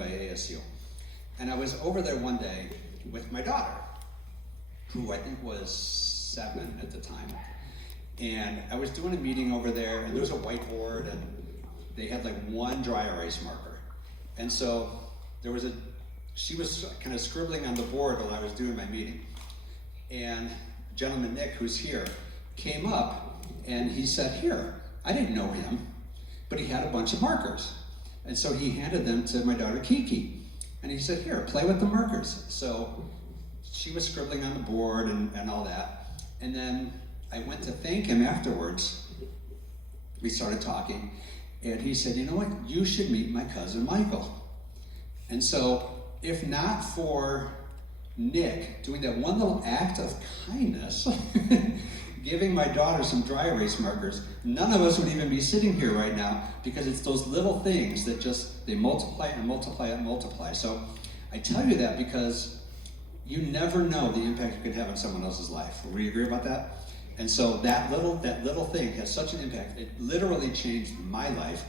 by ASU. And I was over there one day with my daughter, who I think was 7 at the time. And I was doing a meeting over there, and there was a whiteboard, and they had like one dry erase marker. And so she was kind of scribbling on the board while I was doing my meeting. And gentleman Nick, who's here, came up and he said, here, I didn't know him, but he had a bunch of markers. And so he handed them to my daughter Kiki. And he said, here, play with the markers. So she was scribbling on the board and all that. And then I went to thank him afterwards. We started talking, and he said, you know what, you should meet my cousin Michael. And so, if not for Nick doing that one little act of kindness, giving my daughter some dry erase markers, none of us would even be sitting here right now, because it's those little things that just, they multiply and multiply and multiply. So I tell you that because you never know the impact you can have on someone else's life. Would you agree about that? And so that little thing has such an impact. It literally changed my life,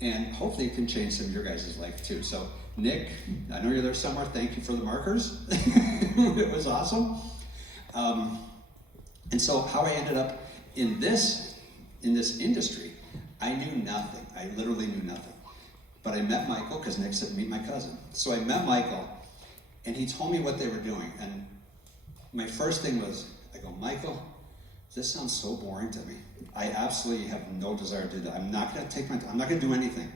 and hopefully it can change some of your guys' life too. So Nick, I know you're there somewhere. Thank you for the markers. It was awesome. And so how I ended up in this industry, I knew nothing. I literally knew nothing. But I met Michael, because Nick said, meet my cousin. So I met Michael, and he told me what they were doing. And my first thing was, I go, Michael, this sounds so boring to me. I absolutely have no desire to do that. I'm not gonna do anything.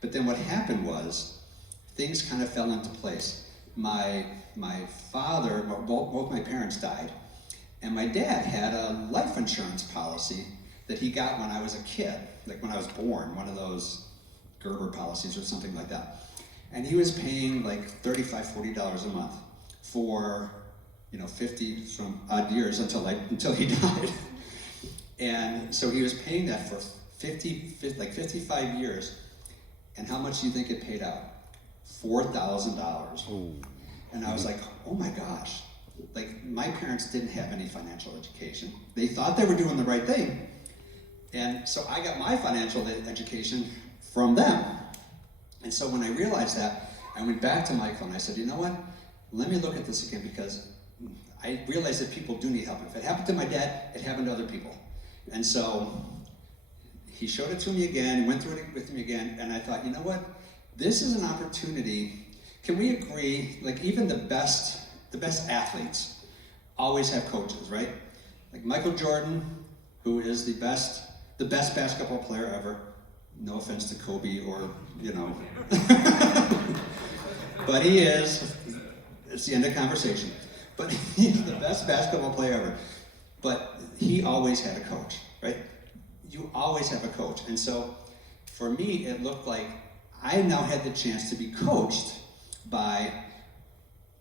But then what happened was, things kind of fell into place. My father, both my parents died, and my dad had a life insurance policy that he got when I was a kid, like when I was born, one of those Gerber policies or something like that. And he was paying like $35, $40 a month for 50 some odd years until he died. And so he was paying that for 55 years. And how much do you think it paid out? $4,000. And I was like, oh my gosh. Like, my parents didn't have any financial education. They thought they were doing the right thing. And so I got my financial education from them. And so when I realized that, I went back to Michael and I said, you know what? Let me look at this again, because I realized that people do need help. If it happened to my dad, it happened to other people. And so he showed it to me again, went through it with me again, and I thought, you know what? This is an opportunity. Can we agree, like even the best athletes always have coaches, right? Like Michael Jordan, who is the best basketball player ever. No offense to Kobe or, but he is. It's the end of conversation. But he's the best basketball player ever. But he always had a coach, right? You always have a coach. And so for me, it looked like I now had the chance to be coached by,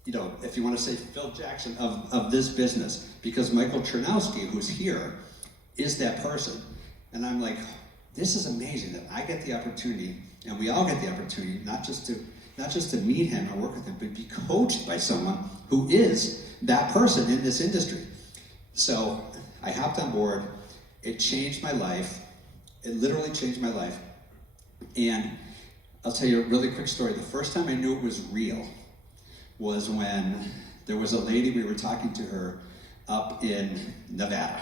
if you want to say Phil Jackson of this business, because Michael Chernowski, who's here, is that person. And I'm like, this is amazing that I get the opportunity, and we all get the opportunity, not just to meet him and work with him, but be coached by someone who is that person in this industry. So I hopped on board. It changed my life. It literally changed my life. And I'll tell you a really quick story. The first time I knew it was real was when there was a lady, we were talking to her up in Nevada.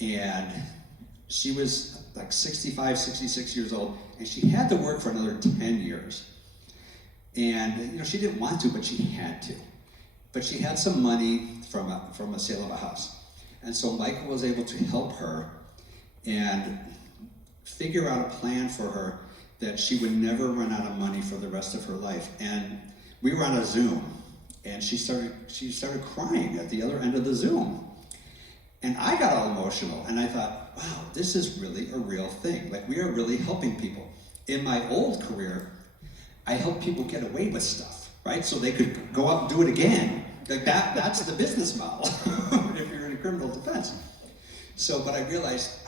And she was like 65, 66 years old, and she had to work for another 10 years. And she didn't want to, but she had to. But she had some money from a sale of a house. And so Michael was able to help her and figure out a plan for her that she would never run out of money for the rest of her life. And we were on a Zoom, and she started crying at the other end of the Zoom. And I got all emotional, and I thought, wow, this is really a real thing. Like, we are really helping people. In my old career, I helped people get away with stuff, right? So they could go out and do it again. Like that's the business model if you're in a criminal defense. So, but I realized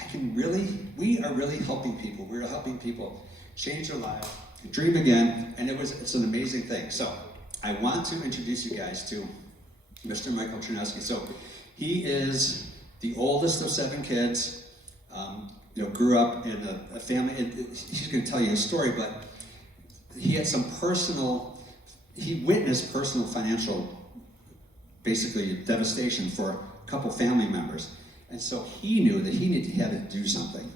we are really helping people. We're helping people change their lives, dream again, and it's an amazing thing. So I want to introduce you guys to Mr. Michael Chernowski. So he is the oldest of 7 kids, grew up in a family, he's gonna tell you a story, but he had some he witnessed personal financial, basically devastation for a couple family members. And so he knew that he had to do something.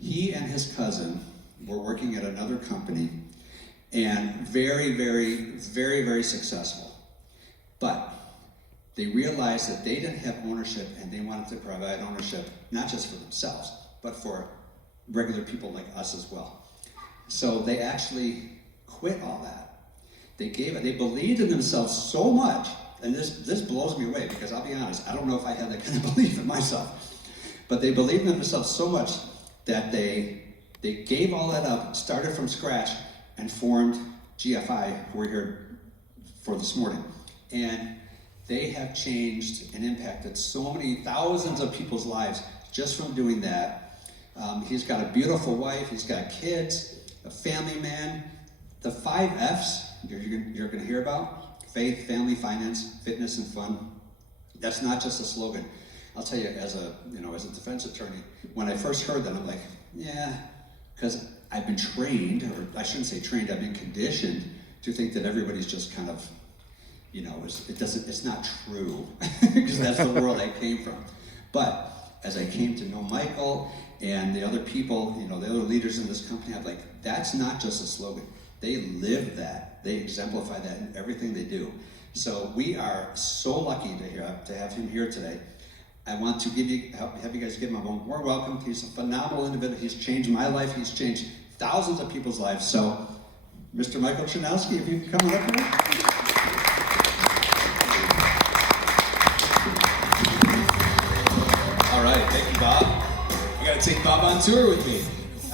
He and his cousin were working at another company and very, very, very, very successful. But they realized that they didn't have ownership, and they wanted to provide ownership, not just for themselves, but for regular people like us as well. So they actually quit all that. They believed in themselves so much, and this blows me away, because I'll be honest, I don't know if I had that kind of belief in myself. But they believed in themselves so much that they gave all that up, started from scratch, and formed GFI, who we're here for this morning. And they have changed and impacted so many thousands of people's lives just from doing that. He's got a beautiful wife, he's got kids, a family man. The 5 F's you're going to hear about: faith, family, finance, fitness, and fun. That's not just a slogan. I'll tell you, as a defense attorney, when I first heard that, I'm like, yeah, because I've been trained, or I shouldn't say trained, I've been conditioned to think that everybody's just kind of, it's not true, because that's the world I came from. But as I came to know Michael and the other people, the other leaders in this company, I'm like, that's not just a slogan. They live that. They exemplify that in everything they do. So we are so lucky to have him here today. I want to have you guys give him a warm welcome. He's a phenomenal individual. He's changed my life. He's changed thousands of people's lives. So, Mr. Michael Chrzanowski, if you can come up here. All right, thank you, Bob. I got to take Bob on tour with me.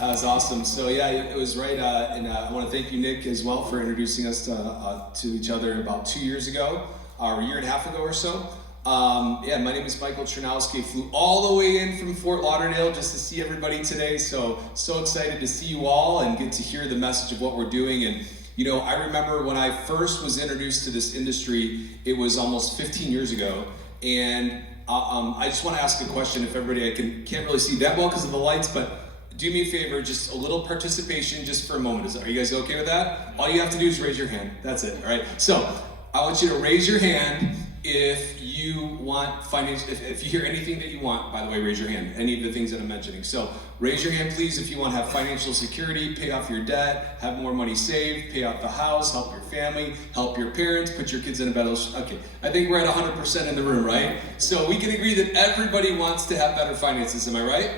That was awesome. So yeah, it was right, and I want to thank you, Nick, as well, for introducing us to each other about 2 years ago, or a year and a half ago or so. My name is Michael Chrzanowski. Flew all the way in from Fort Lauderdale just to see everybody today. So excited to see you all and get to hear the message of what we're doing. And I remember when I first was introduced to this industry, it was almost 15 years ago. And I just want to ask a question. If everybody, can't really see that well because of the lights, but do me a favor, just a little participation just for a moment. Are you guys okay with that? All you have to do is raise your hand. That's it, all right? So I want you to raise your hand if you want if you hear anything that you want. By the way, raise your hand, any of the things that I'm mentioning. So raise your hand, please, if you want to have financial security, pay off your debt, have more money saved, pay off the house, help your family, help your parents, put your kids in a better. Okay, I think we're at 100% in the room, right? So we can agree that everybody wants to have better finances, am I right?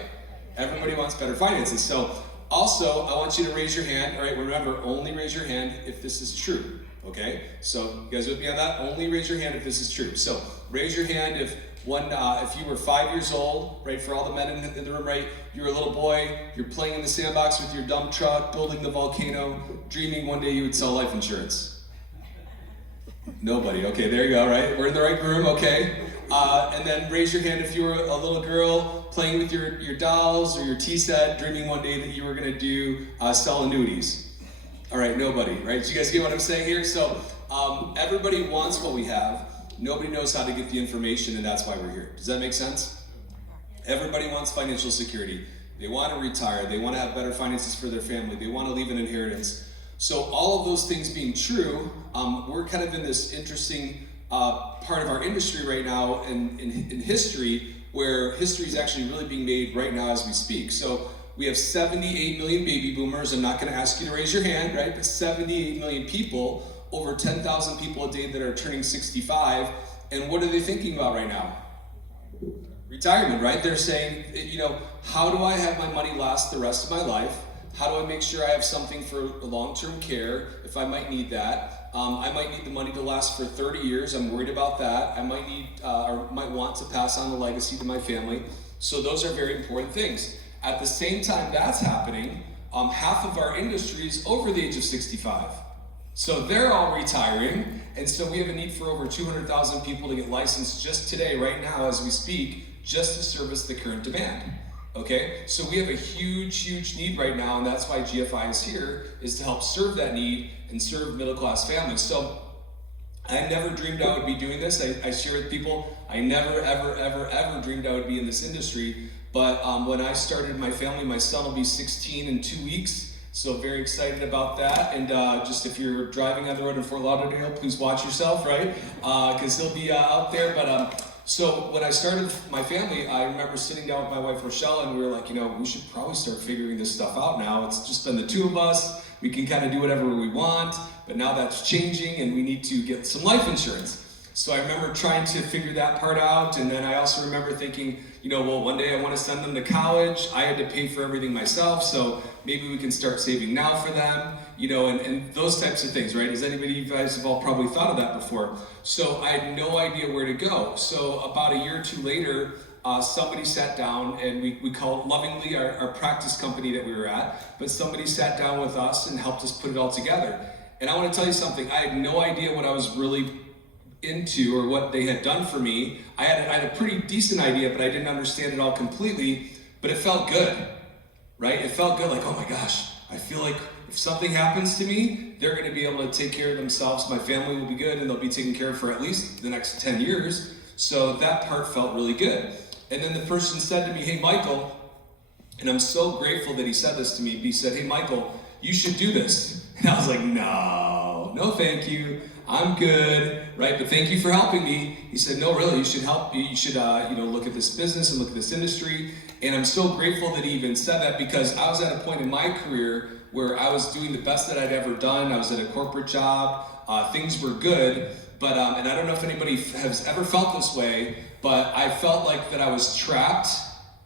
Everybody wants better finances. So also, I want you to raise your hand, all right? Remember, only raise your hand if this is true. Okay, so you guys with me on that? Only raise your hand if this is true. So raise your hand if you were 5 years old, right? For all the men in the room, right? You're a little boy, you're playing in the sandbox with your dump truck, building the volcano, dreaming one day you would sell life insurance. Nobody. Okay, there you go. Right? We're in the right room. Okay. And then raise your hand if you were a little girl playing with your dolls or your tea set, dreaming one day that you were going to sell annuities. All right, nobody, right? So you guys get what I'm saying here? So everybody wants what we have. Nobody knows how to get the information, and that's why we're here. Does that make sense? Everybody wants financial security. They want to retire. They want to have better finances for their family. They want to leave an inheritance. So all of those things being true, we're kind of in this interesting part of our industry right now in history, where history is actually really being made right now as we speak. So we have 78 million baby boomers. I'm not going to ask you to raise your hand, right? But 78 million people, over 10,000 people a day that are turning 65. And what are they thinking about right now? Retirement, right? They're saying, how do I have my money last the rest of my life? How do I make sure I have something for long-term care if I might need that? I might need the money to last for 30 years. I'm worried about that. I might need or might want to pass on the legacy to my family. So those are very important things. At the same time that's happening, half of our industry is over the age of 65. So they're all retiring, and so we have a need for over 200,000 people to get licensed just today, right now, as we speak, just to service the current demand. Okay, so we have a huge need right now, and that's why GFI is here, is to help serve that need and serve middle-class families. So I never dreamed I would be doing this. I share with people, I never, ever dreamed I would be in this industry. But when I started my family, my son will be 16 in 2 weeks, So very excited about that. And just if you're driving on the road in Fort Lauderdale, please watch yourself, right? Because he'll be out there. But so when I started my family, I remember sitting down with my wife Rochelle, and we were like, we should probably start figuring this stuff out now. It's just been the two of us. We can kind of do whatever we want, but now that's changing, and we need to get some life insurance. So I remember trying to figure that part out, and then I also remember thinking, well, one day I want to send them to college. I had to pay for everything myself, so maybe we can start saving now for them, and those types of things, right? Has anybody, you guys have all probably thought of that before. So I had no idea where to go. So about a year or two later, somebody sat down, and we call it lovingly our practice company that we were at, but somebody sat down with us and helped us put it all together. And I want to tell you something, I had no idea what I was really into or what they had done for me. I had a pretty decent idea, but I didn't understand it all completely, but it felt good, right? It felt good, like, oh my gosh, I feel like if something happens to me, they're going to be able to take care of themselves. My family will be good, and they'll be taken care of for at least the next 10 years. So that part felt really good. And then the person said to me, hey, Michael, and I'm so grateful that he said this to me. He said, hey, Michael, you should do this. And I was like, no, thank you. I'm good, right? But thank you for helping me. He said, no, really, you should help. You should, look at this business and look at this industry. And I'm so grateful that he even said that, because I was at a point in my career where I was doing the best that I'd ever done. I was at a corporate job. Things were good, but and I don't know if anybody has ever felt this way, but I felt like that I was trapped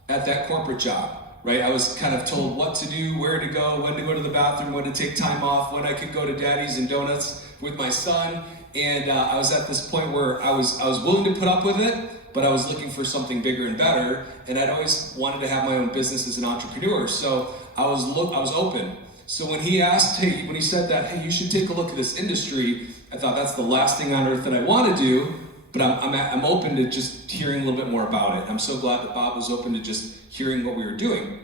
at that corporate job. Right, I was kind of told what to do, where to go, when to go to the bathroom, when to take time off, when I could go to Daddy's and Donuts with my son, and I was at this point where I was willing to put up with it, but I was looking for something bigger and better, and I'd always wanted to have my own business as an entrepreneur, so I was open. So when he said that, hey, you should take a look at this industry, I thought that's the last thing on earth that I want to do, but I'm open to just hearing a little bit more about it. I'm so glad that Bob was open to just hearing what we were doing.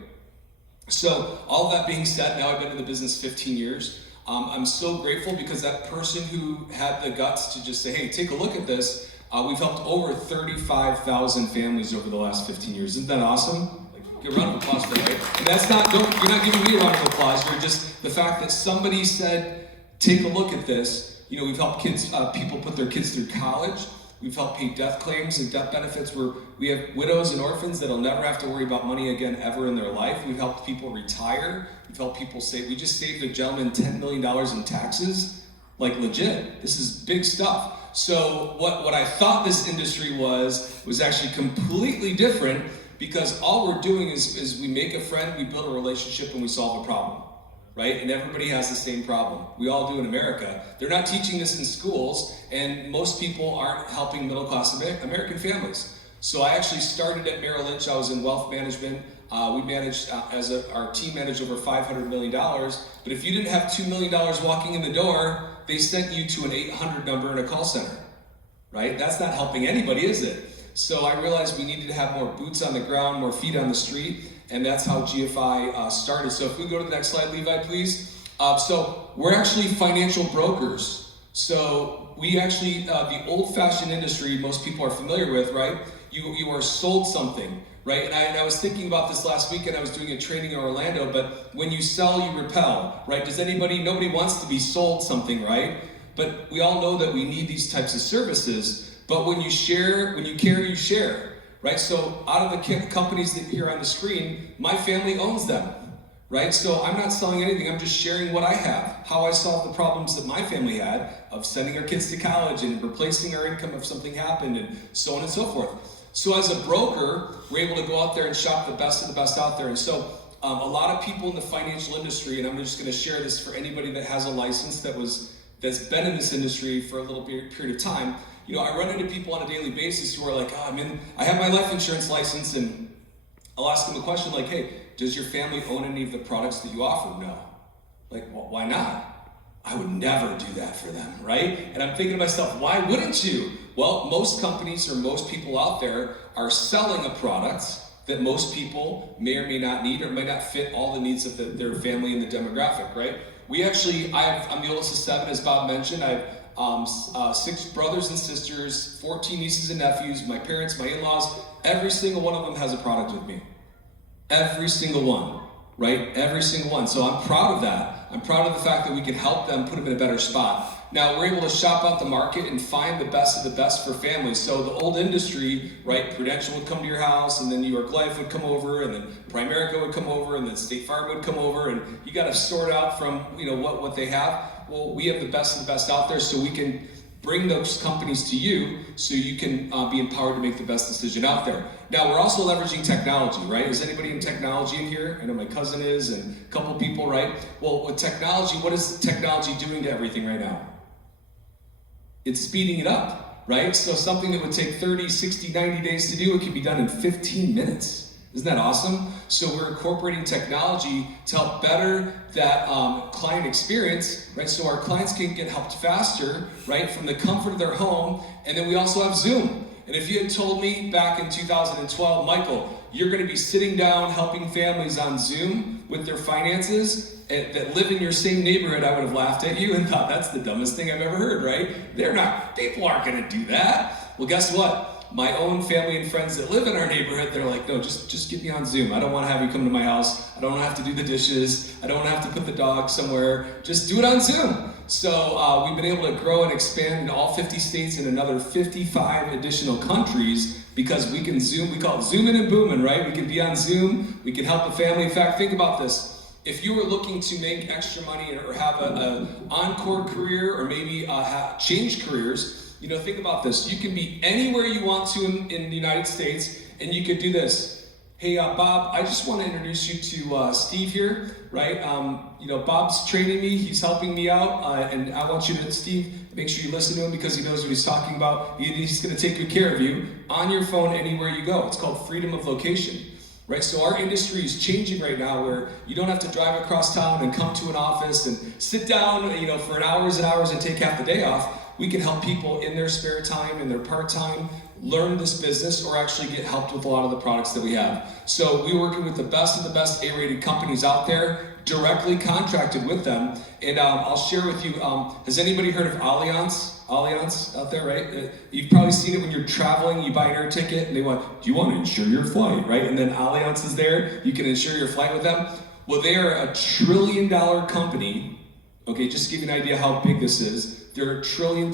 So all that being said, now I've been in the business 15 years. I'm so grateful because that person who had the guts to just say, hey, take a look at this, we've helped over 35,000 families over the last 15 years. Isn't that awesome? Like, a round of applause for that. And that's you're not giving me a round of applause, you're just the fact that somebody said, take a look at this. We've helped people put their kids through college. We've helped pay death claims and death benefits where we have widows and orphans that'll never have to worry about money again ever in their life. We've helped people retire. We've helped people save. We just saved a gentleman $10 million in taxes. Like, legit. This is big stuff. So what I thought this industry was actually completely different, because all we're doing is we make a friend, we build a relationship, and we solve a problem. Right? And everybody has the same problem. We all do in America. They're not teaching this in schools, and most people aren't helping middle-class American families. So I actually started at Merrill Lynch. I was in wealth management. We managed, our team managed over $500 million. But if you didn't have $2 million walking in the door, they sent you to an 800 number in a call center. Right? That's not helping anybody, is it? So I realized we needed to have more boots on the ground, more feet on the street. And that's how GFI started. So if we go to the next slide, Levi, please. So we're actually financial brokers. So we actually, the old-fashioned industry most people are familiar with, right? You are sold something, right? And I was thinking about this last weekend. I was doing a training in Orlando, but when you sell, you repel, right? Nobody wants to be sold something, right? But we all know that we need these types of services. But when you care, you share. Right, so out of the companies that here on the screen, my family owns them, right? So I'm not selling anything, I'm just sharing what I have, how I solve the problems that my family had of sending our kids to college and replacing our income if something happened, and so on and so forth. So as a broker, we're able to go out there and shop the best of the best out there. And so a lot of people in the financial industry, and I'm just gonna share this for anybody that has a license that's been in this industry for a little period of time. I run into people on a daily basis who are like, I have my life insurance license, and I'll ask them a question like, hey, does your family own any of the products that you offer? No. Like, well, why not? I would never do that for them, right? And I'm thinking to myself, why wouldn't you? Well, most companies or most people out there are selling a product that most people may or may not need, or might not fit all the needs of their family and the demographic, right? I'm the oldest of 7, as Bob mentioned. I have 6 brothers and sisters, 14 nieces and nephews, my parents, my in-laws. Every single one of them has a product with me. Every single one. right? Every single one. So I'm proud of that. I'm proud of the fact that we can help them put them in a better spot. Now we're able to shop out the market and find the best of the best for families. So the old industry, right? Prudential would come to your house, and then New York Life would come over, and then Primerica would come over, and then State Farm would come over, and you got to sort out from what they have. Well, we have the best of the best out there, so we can bring those companies to you so you can be empowered to make the best decision out there. Now, we're also leveraging technology, right? Is anybody in technology in here? I know my cousin is, and a couple people, right? Well, with technology, what is technology doing to everything right now? It's speeding it up, right? So something that would take 30, 60, 90 days to do, it can be done in 15 minutes. Isn't that awesome? So we're incorporating technology to help better that client experience, right? So our clients can get helped faster, right? From the comfort of their home. And then we also have Zoom. And if you had told me back in 2012, Michael, you're gonna be sitting down helping families on Zoom with their finances that live in your same neighborhood, I would have laughed at you and thought that's the dumbest thing I've ever heard, right? People aren't gonna do that. Well, guess what? My own family and friends that live in our neighborhood, they're like, no, just get me on Zoom. I don't want to have you come to my house. I don't want to have to do the dishes. I don't want to have to put the dog somewhere. Just do it on Zoom. So we've been able to grow and expand in all 50 states and another 55 additional countries because we can Zoom. We call it zooming and booming, right? We can be on Zoom. We can help a family. In fact, think about this. If you were looking to make extra money or have an encore career or maybe change careers, think about this. You can be anywhere you want to in the United States, and you could do this. Hey, Bob, I just want to introduce you to Steve here, right? Bob's training me. He's helping me out, and I want you to, Steve, make sure you listen to him because he knows what he's talking about. He's going to take good care of you on your phone anywhere you go. It's called freedom of location. Right, so our industry is changing right now where you don't have to drive across town and come to an office and sit down, for hours and hours and take half the day off. We can help people in their spare time, in their part-time, learn this business or actually get helped with a lot of the products that we have. So we're working with the best of the best A-rated companies out there, directly contracted with them. And I'll share with you, has anybody heard of Allianz? Allianz out there, right? You've probably seen it when you're traveling, you buy an air ticket and they want, do you want to insure your flight, right? And then Allianz is there, you can insure your flight with them. Well, they are a $1 trillion company. Okay, just to give you an idea how big this is. They're a $1 trillion+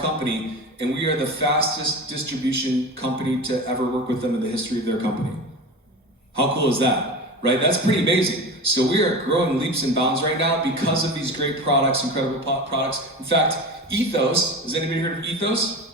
company, and we are the fastest distribution company to ever work with them in the history of their company. How cool is that, right? That's pretty amazing. So we are growing leaps and bounds right now because of these great products, incredible products. In fact, Ethos, has anybody heard of Ethos?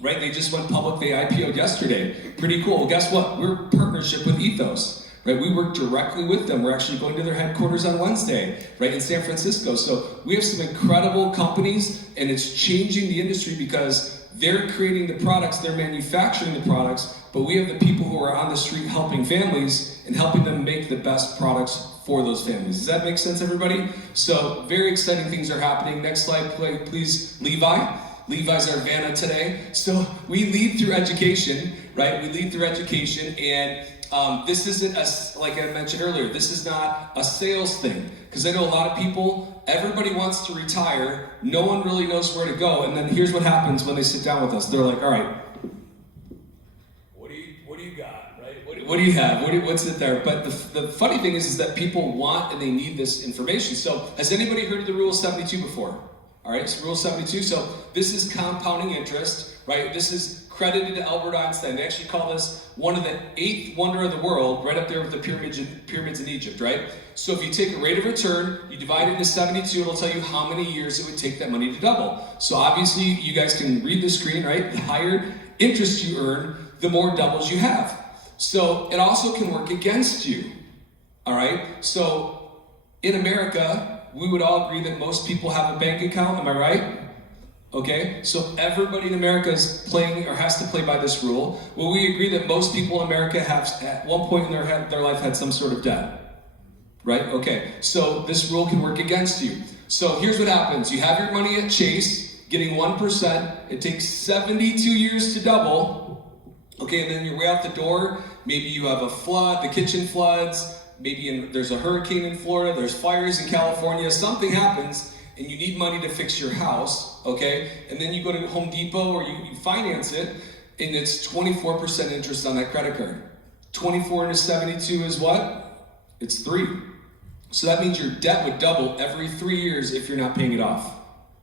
Right, they just went public, they IPO'd yesterday. Pretty cool. Well, guess what? We're in partnership with Ethos. Right, we work directly with them. We're actually going to their headquarters on Wednesday, right, in San Francisco. So we have some incredible companies, and it's changing the industry because they're creating the products, they're manufacturing the products, but we have the people who are on the street helping families and helping them make the best products for those families. Does that make sense, everybody? So very exciting things are happening. Next slide, please. Levi. Levi's our Vanna today. So we lead through education, right? We lead through education, and this isn't, like I mentioned earlier, this is not a sales thing. Because I know a lot of people, everybody wants to retire, no one really knows where to go, and then here's what happens when they sit down with us. They're like, all right, what do you got, right? What do you have? What's it there? But the funny thing is that people want and they need this information. So has anybody heard of the Rule of 72 before? All right, so Rule 72, so this is compounding interest, right? This is credited to Albert Einstein. They actually call this one of the 8th wonder of the world, right up there with the pyramids in Egypt, right? So if you take a rate of return, you divide it into 72, it'll tell you how many years it would take that money to double. So obviously, you guys can read the screen, right? The higher interest you earn, the more doubles you have. So it also can work against you, all right? So in America, we would all agree that most people have a bank account, am I right? Okay, so everybody in America is playing or has to play by this rule. Well, we agree that most people in America have at one point in their life had some sort of debt, right? Okay, so this rule can work against you. So here's what happens. You have your money at Chase, getting 1%. It takes 72 years to double. Okay, and then you're way out the door. Maybe you have a flood, the kitchen floods. Maybe there's a hurricane in Florida, there's fires in California, something happens and you need money to fix your house, okay? And then you go to Home Depot or you finance it and it's 24% interest on that credit card. 24 into 72 is what? It's 3. So that means your debt would double every 3 years if you're not paying it off.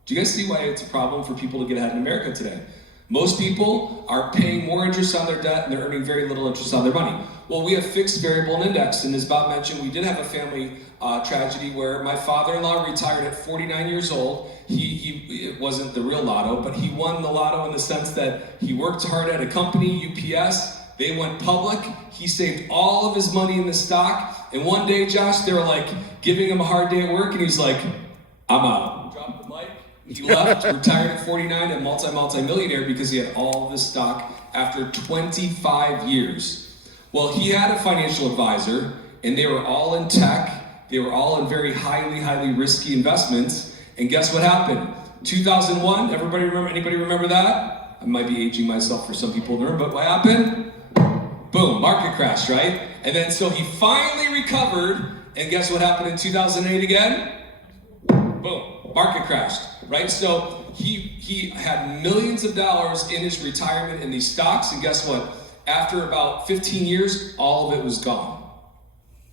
Do you guys see why it's a problem for people to get ahead in America today? Most people are paying more interest on their debt and they're earning very little interest on their money. Well, we have fixed, variable, and index. And as Bob mentioned, we did have a family tragedy where my father-in-law retired at 49 years old. It wasn't the real lotto, but he won the lotto in the sense that he worked hard at a company, UPS. They went public. He saved all of his money in the stock. And one day, Josh, they were like giving him a hard day at work, and he's like, I'm out. Dropped the mic. He left, retired at 49, a multi-millionaire because he had all of his stock after 25 years. Well, he had a financial advisor, and they were all in tech. They were all in very highly risky investments. And guess what happened? 2001, anybody remember that? I might be aging myself for some people in the room, but what happened? Boom, market crash, right? And then so he finally recovered, and guess what happened in 2008 again? Boom, market crashed, right? So he had millions of dollars in his retirement in these stocks, and guess what? After about 15 years, all of it was gone.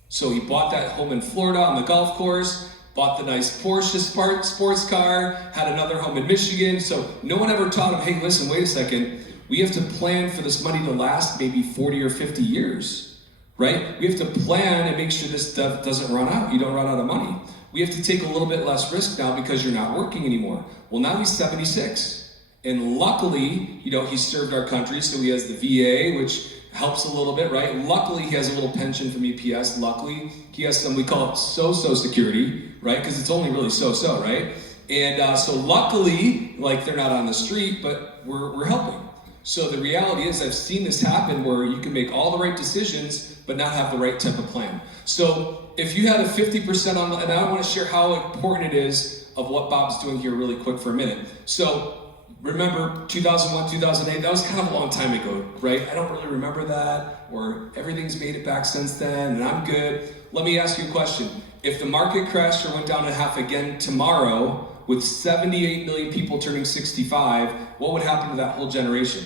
So he bought that home in Florida on the golf course, bought the nice Porsche sports car, had another home in Michigan. So no one ever taught him, hey, listen, wait a second. We have to plan for this money to last maybe 40 or 50 years, right? We have to plan and make sure this stuff doesn't run out. You don't run out of money. We have to take a little bit less risk now because you're not working anymore. Well, now he's 76. And luckily, he served our country, so he has the VA, which helps a little bit, right? Luckily, he has a little pension from EPS. Luckily, he has some, we call it so-so security, right? Because it's only really so-so, right? And so luckily, they're not on the street, but we're helping. So the reality is I've seen this happen where you can make all the right decisions, but not have the right type of plan. So if you had a 50% on, and I want to share how important it is of what Bob's doing here really quick for a minute. So remember 2001, 2008, that was kind of a long time ago, right? I don't really remember that, or everything's made it back since then, and I'm good. Let me ask you a question. If the market crashed or went down to half again tomorrow, with 78 million people turning 65, what would happen to that whole generation?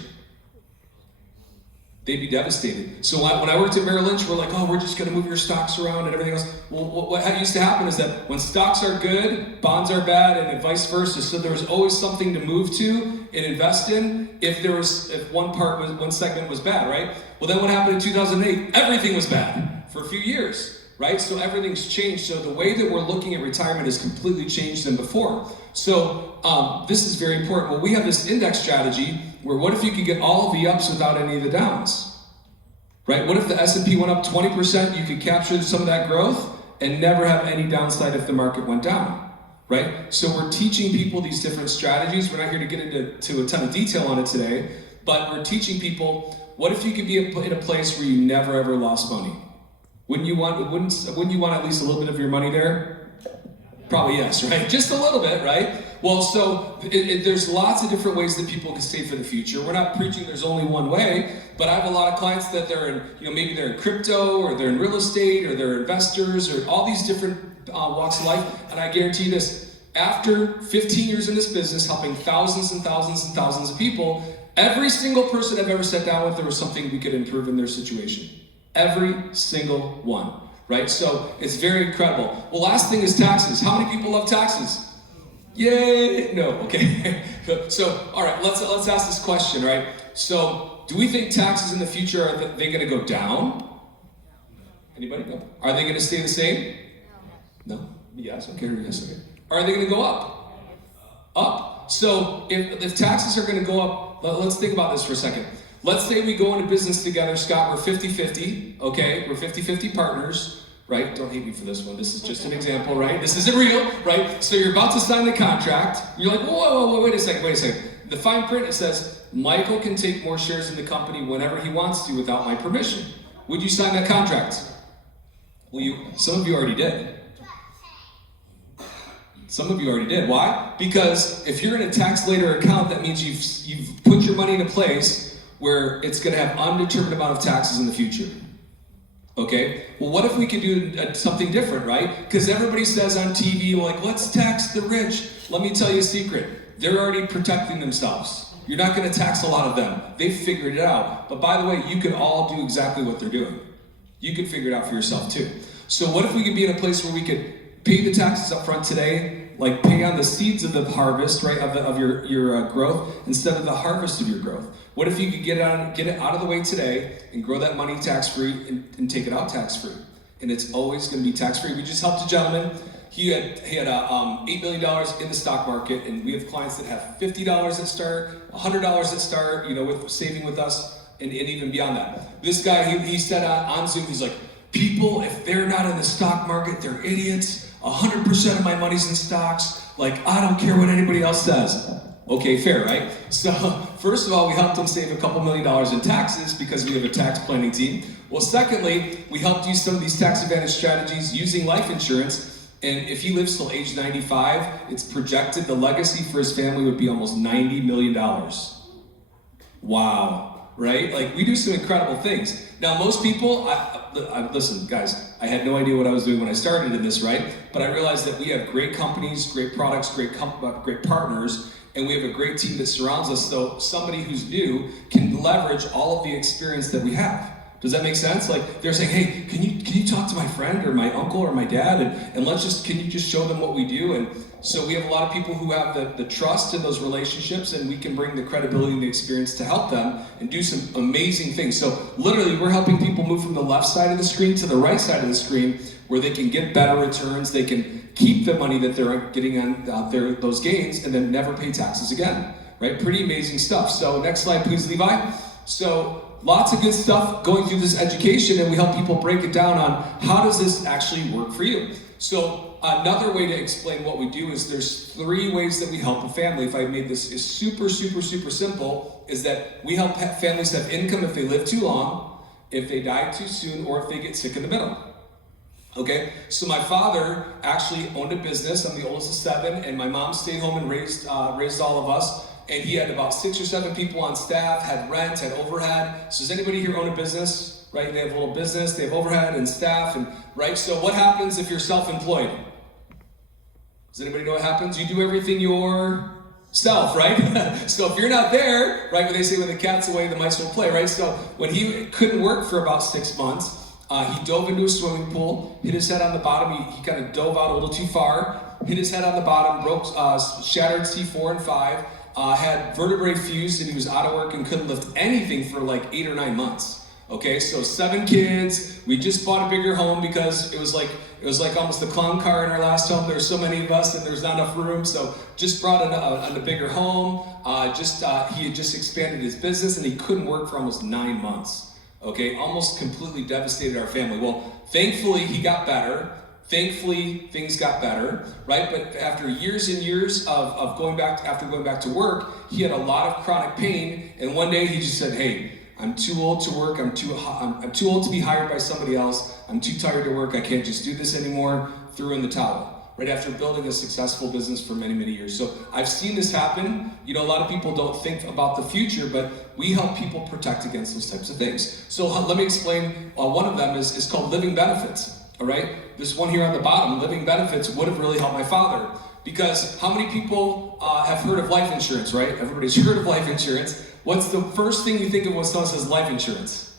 They'd be devastated. So when I worked at Merrill Lynch, we're like, oh, we're just gonna move your stocks around and everything else. Well, what used to happen is that when stocks are good, bonds are bad, and vice versa. So there was always something to move to and invest in if one segment was bad, right? Well, then what happened in 2008? Everything was bad for a few years, right? So everything's changed. So the way that we're looking at retirement has completely changed than before. So this is very important. Well, we have this index strategy where what if you could get all of the ups without any of the downs, right? What if the S&P went up 20%, you could capture some of that growth and never have any downside if the market went down, right? So we're teaching people these different strategies. We're not here to get into a ton of detail on it today, but we're teaching people, what if you could be in a place where you never ever lost money? Wouldn't you want at least a little bit of your money there? Probably yes, right? Just a little bit, right? Well, so there's lots of different ways that people can save for the future. We're not preaching there's only one way, but I have a lot of clients that they're in, maybe they're in crypto, or they're in real estate, or they're investors, or all these different walks of life. And I guarantee you this, after 15 years in this business, helping thousands and thousands and thousands of people, every single person I've ever sat down with, there was something we could improve in their situation. Every single one, right? So it's very incredible. Well, last thing is taxes. How many people love taxes? Yay! No, okay. So, all right, let's ask this question, right? So, do we think taxes in the future, are they going to go down? Anybody? No. Are they going to stay the same? No? Yes, okay, yes, okay. Are they going to go up? Up. So, if taxes are going to go up, let's think about this for a second. Let's say we go into business together, Scott, we're 50-50, okay? We're 50-50 partners. Right? Don't hate me for this one. This is just an example, right? This isn't real, right? So you're about to sign the contract. You're like, whoa, wait a second. The fine print, it says, Michael can take more shares in the company whenever he wants to without my permission. Would you sign that contract? Well, some of you already did. Some of you already did. Why? Because if you're in a tax later account, that means you've put your money in a place where it's going to have undetermined amount of taxes in the future. Okay, well, what if we could do something different, right? Because everybody says on TV, like, let's tax the rich. Let me tell you a secret. They're already protecting themselves. You're not going to tax a lot of them. They've figured it out. But by the way, you can all do exactly what they're doing. You can figure it out for yourself too. So what if we could be in a place where we could pay the taxes up front today, like pay on the seeds of the harvest, right, of your growth instead of the harvest of your growth? What if you could get it out of the way today and grow that money tax-free and take it out tax-free? And it's always going to be tax-free. We just helped a gentleman. He had $8 million in the stock market, and we have clients that have $50 at start, $100 at start, with saving with us, and even beyond that. This guy, he said on Zoom, he's like, people, if they're not in the stock market, they're idiots. 100% of my money's in stocks. Like, I don't care what anybody else says. Okay, fair, right? So, first of all, we helped him save a couple $1 million in taxes because we have a tax planning team. Well, secondly, we helped use some of these tax advantage strategies using life insurance. And if he lives till age 95, it's projected the legacy for his family would be almost $90 million. Wow, right? Like, we do some incredible things. Now, most people, listen, guys, I had no idea what I was doing when I started in this, right? But I realized that we have great companies, great products, great partners, and we have a great team that surrounds us, so somebody who's new can leverage all of the experience that we have. Does that make sense? Like, they're saying, hey, can you talk to my friend or my uncle or my dad, and can you just show them what we do? And so we have a lot of people who have the trust in those relationships, and we can bring the credibility and the experience to help them and do some amazing things. So literally, we're helping people move from the left side of the screen to the right side of the screen, where they can get better returns, they can keep the money that they're getting on those gains, and then never pay taxes again, right? Pretty amazing stuff. So next slide, please, Levi. So lots of good stuff going through this education, and we help people break it down on how does this actually work for you. So another way to explain what we do is there's 3 ways that we help a family. If I made this is super simple, is that we help families have income if they live too long, if they die too soon, or if they get sick in the middle. Okay, so my father actually owned a business. I'm the oldest of 7, and my mom stayed home and raised all of us. And he had about 6 or 7 people on staff, had rent, had overhead. So does anybody here own a business, right? They have a little business, they have overhead and staff, and right? So what happens if you're self-employed? Does anybody know what happens? You do everything yourself, right? So if you're not there, right, when they say when the cat's away, the mice will play, right? So when he couldn't work for about 6 months, he dove into a swimming pool, hit his head on the bottom. He kind of dove out a little too far, hit his head on the bottom, shattered C4 and 5, had vertebrae fused, and he was out of work and couldn't lift anything for like 8 or 9 months. Okay, so 7 kids. We just bought a bigger home because it was like almost the clown car in our last home. There's so many of us and there's not enough room, so just brought a bigger home. He had just expanded his business, and he couldn't work for almost 9 months. Okay, almost completely devastated our family. Well, thankfully he got better. Thankfully, things got better, right? But after years and years of going back to work, he had a lot of chronic pain. And one day he just said, "Hey, I'm too old to work. I'm too old to be hired by somebody else. I'm too tired to work. I can't just do this anymore." Threw in the towel. Right after building a successful business for many, many years. So I've seen this happen. A lot of people don't think about the future, but we help people protect against those types of things. So let me explain. One of them is called living benefits. All right, this one here on the bottom, living benefits, would have really helped my father. Because how many people have heard of life insurance, right? Everybody's heard of life insurance. What's the first thing you think of when someone says life insurance?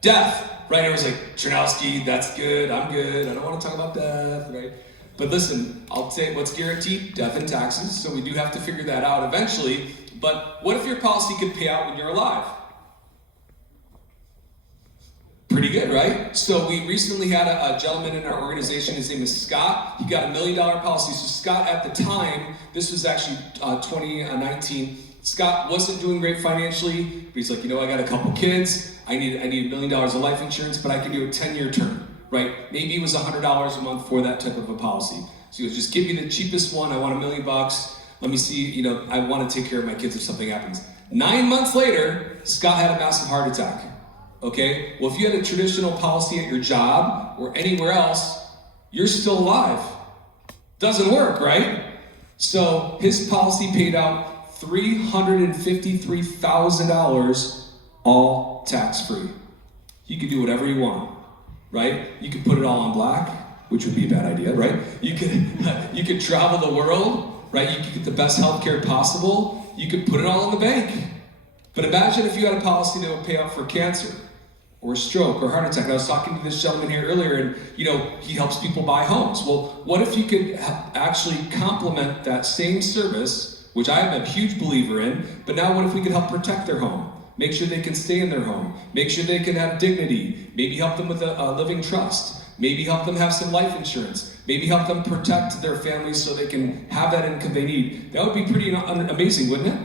Death, right? Everyone's like, Chernowski, that's good, I'm good, I don't want to talk about death, right? But listen, I'll say what's guaranteed? Death and taxes, so we do have to figure that out eventually. But what if your policy could pay out when you're alive? Pretty good, right? So we recently had a gentleman in our organization, his name is Scott. He got $1 million policy. So Scott, at the time, this was actually 2019, Scott wasn't doing great financially, but he's like, I got a couple kids, I need $1 million of life insurance, but I can do a 10-year term, right? Maybe it was $100 a month for that type of a policy. So he goes, just give me the cheapest one, I want $1 million, let me see, I want to take care of my kids if something happens. 9 months later, Scott had a massive heart attack. Okay, well, if you had a traditional policy at your job or anywhere else, you're still alive. Doesn't work, right? So his policy paid out $353,000, all tax-free. You could do whatever you want, right? You could put it all on black, which would be a bad idea, right? You could travel the world, right? You could get the best healthcare possible. You could put it all in the bank. But imagine if you had a policy that would pay out for cancer, or a stroke or heart attack. And I was talking to this gentleman here earlier, and he helps people buy homes. Well, what if you could actually complement that same service, which I am a huge believer in, but now what if we could help protect their home? Make sure they can stay in their home. Make sure they can have dignity. Maybe help them with a living trust. Maybe help them have some life insurance. Maybe help them protect their families so they can have that income they need. That would be pretty amazing, wouldn't it?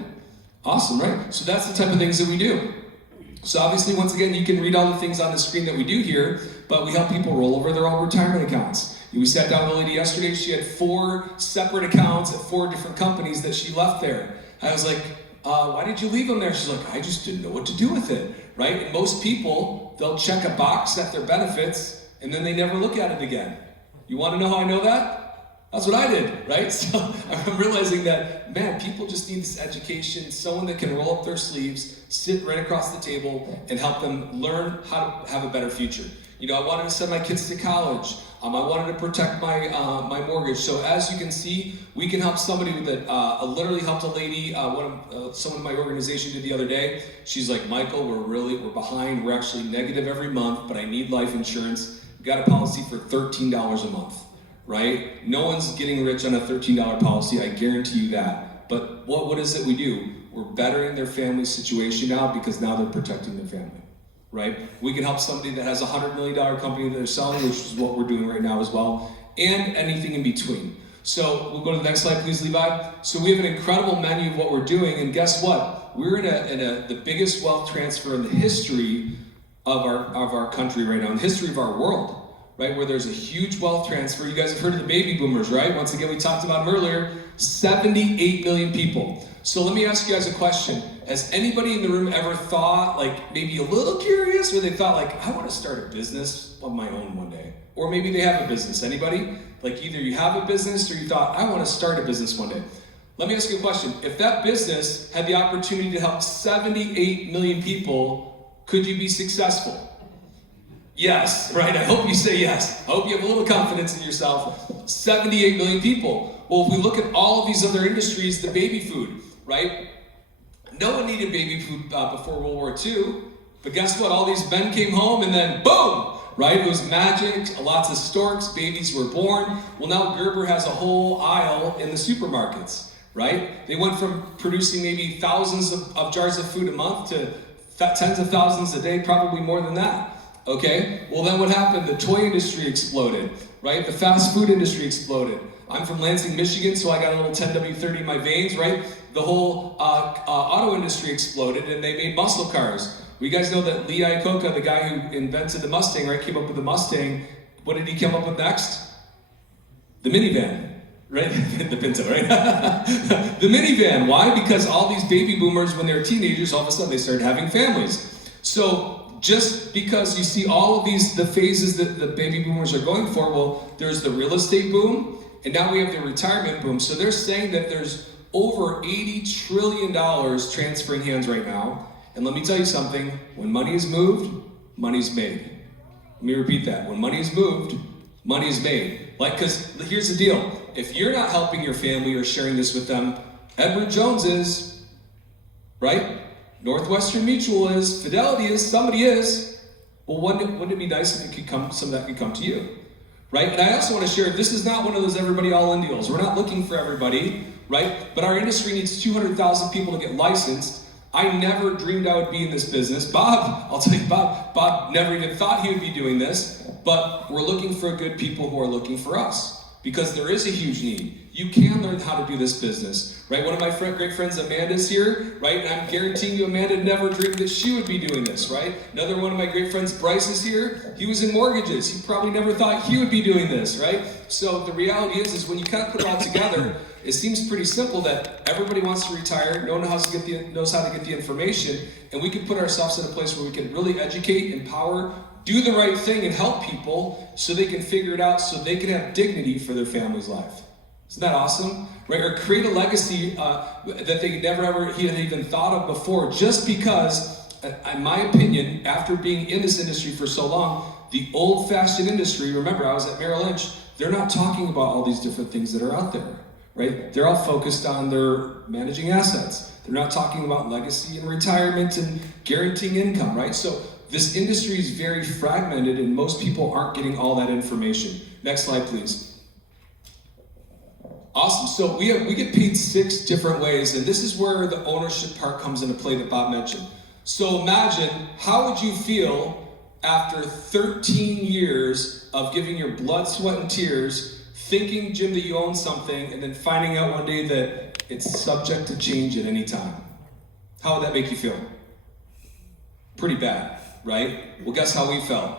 Awesome, right? So that's the type of things that we do. So obviously, once again, you can read all the things on the screen that we do here, but we help people roll over their own retirement accounts. We sat down with a lady yesterday, she had 4 separate accounts at 4 different companies that she left there. I was like, why did you leave them there? She's like, I just didn't know what to do with it, right? And most people, they'll check a box at their benefits, and then they never look at it again. You want to know how I know that? That's what I did, right? So I'm realizing that, man, people just need this education, someone that can roll up their sleeves, sit right across the table, and help them learn how to have a better future. I wanted to send my kids to college. I wanted to protect my my mortgage. So as you can see, we can help somebody with it. I literally helped a lady, someone in my organization did the other day. She's like, Michael, we're behind. We're actually negative every month, but I need life insurance. We got a policy for $13 a month, right? No one's getting rich on a $13 policy, I guarantee you that. But what is it we do? We're bettering their family situation now because now they're protecting their family, right? We can help somebody that has a $100 million company that they're selling, which is what we're doing right now as well, and anything in between. So we'll go to the next slide, please, Levi. So we have an incredible menu of what we're doing, and guess what? We're in the biggest wealth transfer in the history of our country right now, in the history of our world, right? Where there's a huge wealth transfer. You guys have heard of the baby boomers, right? Once again, we talked about them earlier. 78 million people. So let me ask you guys a question. Has anybody in the room ever thought, like maybe a little curious, or they thought like, I want to start a business of my own one day? Or maybe they have a business. Anybody? Like either you have a business or you thought, I want to start a business one day. Let me ask you a question. If that business had the opportunity to help 78 million people, could you be successful? Yes, right? I hope you say yes. I hope you have a little confidence in yourself. 78 million people. Well, if we look at all of these other industries, the baby food, right? No one needed baby food before World War II. But guess what? All these men came home and then boom, right? It was magic, lots of storks, babies were born. Well, now Gerber has a whole aisle in the supermarkets, right? They went from producing maybe thousands of jars of food a month to tens of thousands a day, probably more than that. Okay, well then what happened? The toy industry exploded, right? The fast food industry exploded. I'm from Lansing, Michigan, so I got a little 10W30 in my veins, right? The whole auto industry exploded and they made muscle cars. Well, you guys know that Lee Iacocca, the guy who invented the Mustang, right, came up with the Mustang. What did he come up with next? The minivan, right? The Pinto, right? The minivan. Why? Because all these baby boomers, when they were teenagers, all of a sudden they started having families. So just because you see all of the phases that the baby boomers are going for, well, there's the real estate boom, and now we have the retirement boom. So they're saying that there's over $80 trillion transferring hands right now. And let me tell you something, when money is moved, money's made. Let me repeat that. When money is moved, money is made. Like, because here's the deal. If you're not helping your family or sharing this with them, Edward Jones is, right? Northwestern Mutual is, Fidelity is, somebody is. Well, wouldn't it be nice if some of that could come to you, right? And I also want to share, this is not one of those everybody all in deals. We're not looking for everybody, right? But our industry needs 200,000 people to get licensed. I never dreamed I would be in this business. Bob, I'll tell you, Bob never even thought he would be doing this, but we're looking for good people who are looking for us because there is a huge need. You can learn how to do this business, right? One of my great friends, Amanda's here, right? And I'm guaranteeing you, Amanda never dreamed that she would be doing this, right? Another one of my great friends, Bryce, is here. He was in mortgages. He probably never thought he would be doing this, right? So the reality is when you kind of put it all together, it seems pretty simple that everybody wants to retire, knows how to get the information, and we can put ourselves in a place where we can really educate, empower, do the right thing, and help people so they can figure it out, so they can have dignity for their family's life. Isn't that awesome? Right? Or create a legacy that they never ever even thought of before, just because, in my opinion, after being in this industry for so long, the old-fashioned industry, remember I was at Merrill Lynch, they're not talking about all these different things that are out there, right? They're all focused on their managing assets. They're not talking about legacy and retirement and guaranteeing income, right? So this industry is very fragmented and most people aren't getting all that information. Next slide, please. Awesome. So we get paid 6 different ways, and this is where the ownership part comes into play that Bob mentioned. So imagine, how would you feel after 13 years of giving your blood, sweat, and tears, thinking, Jim, that you own something, and then finding out one day that it's subject to change at any time? How would that make you feel? Pretty bad, right? Well, guess how we felt?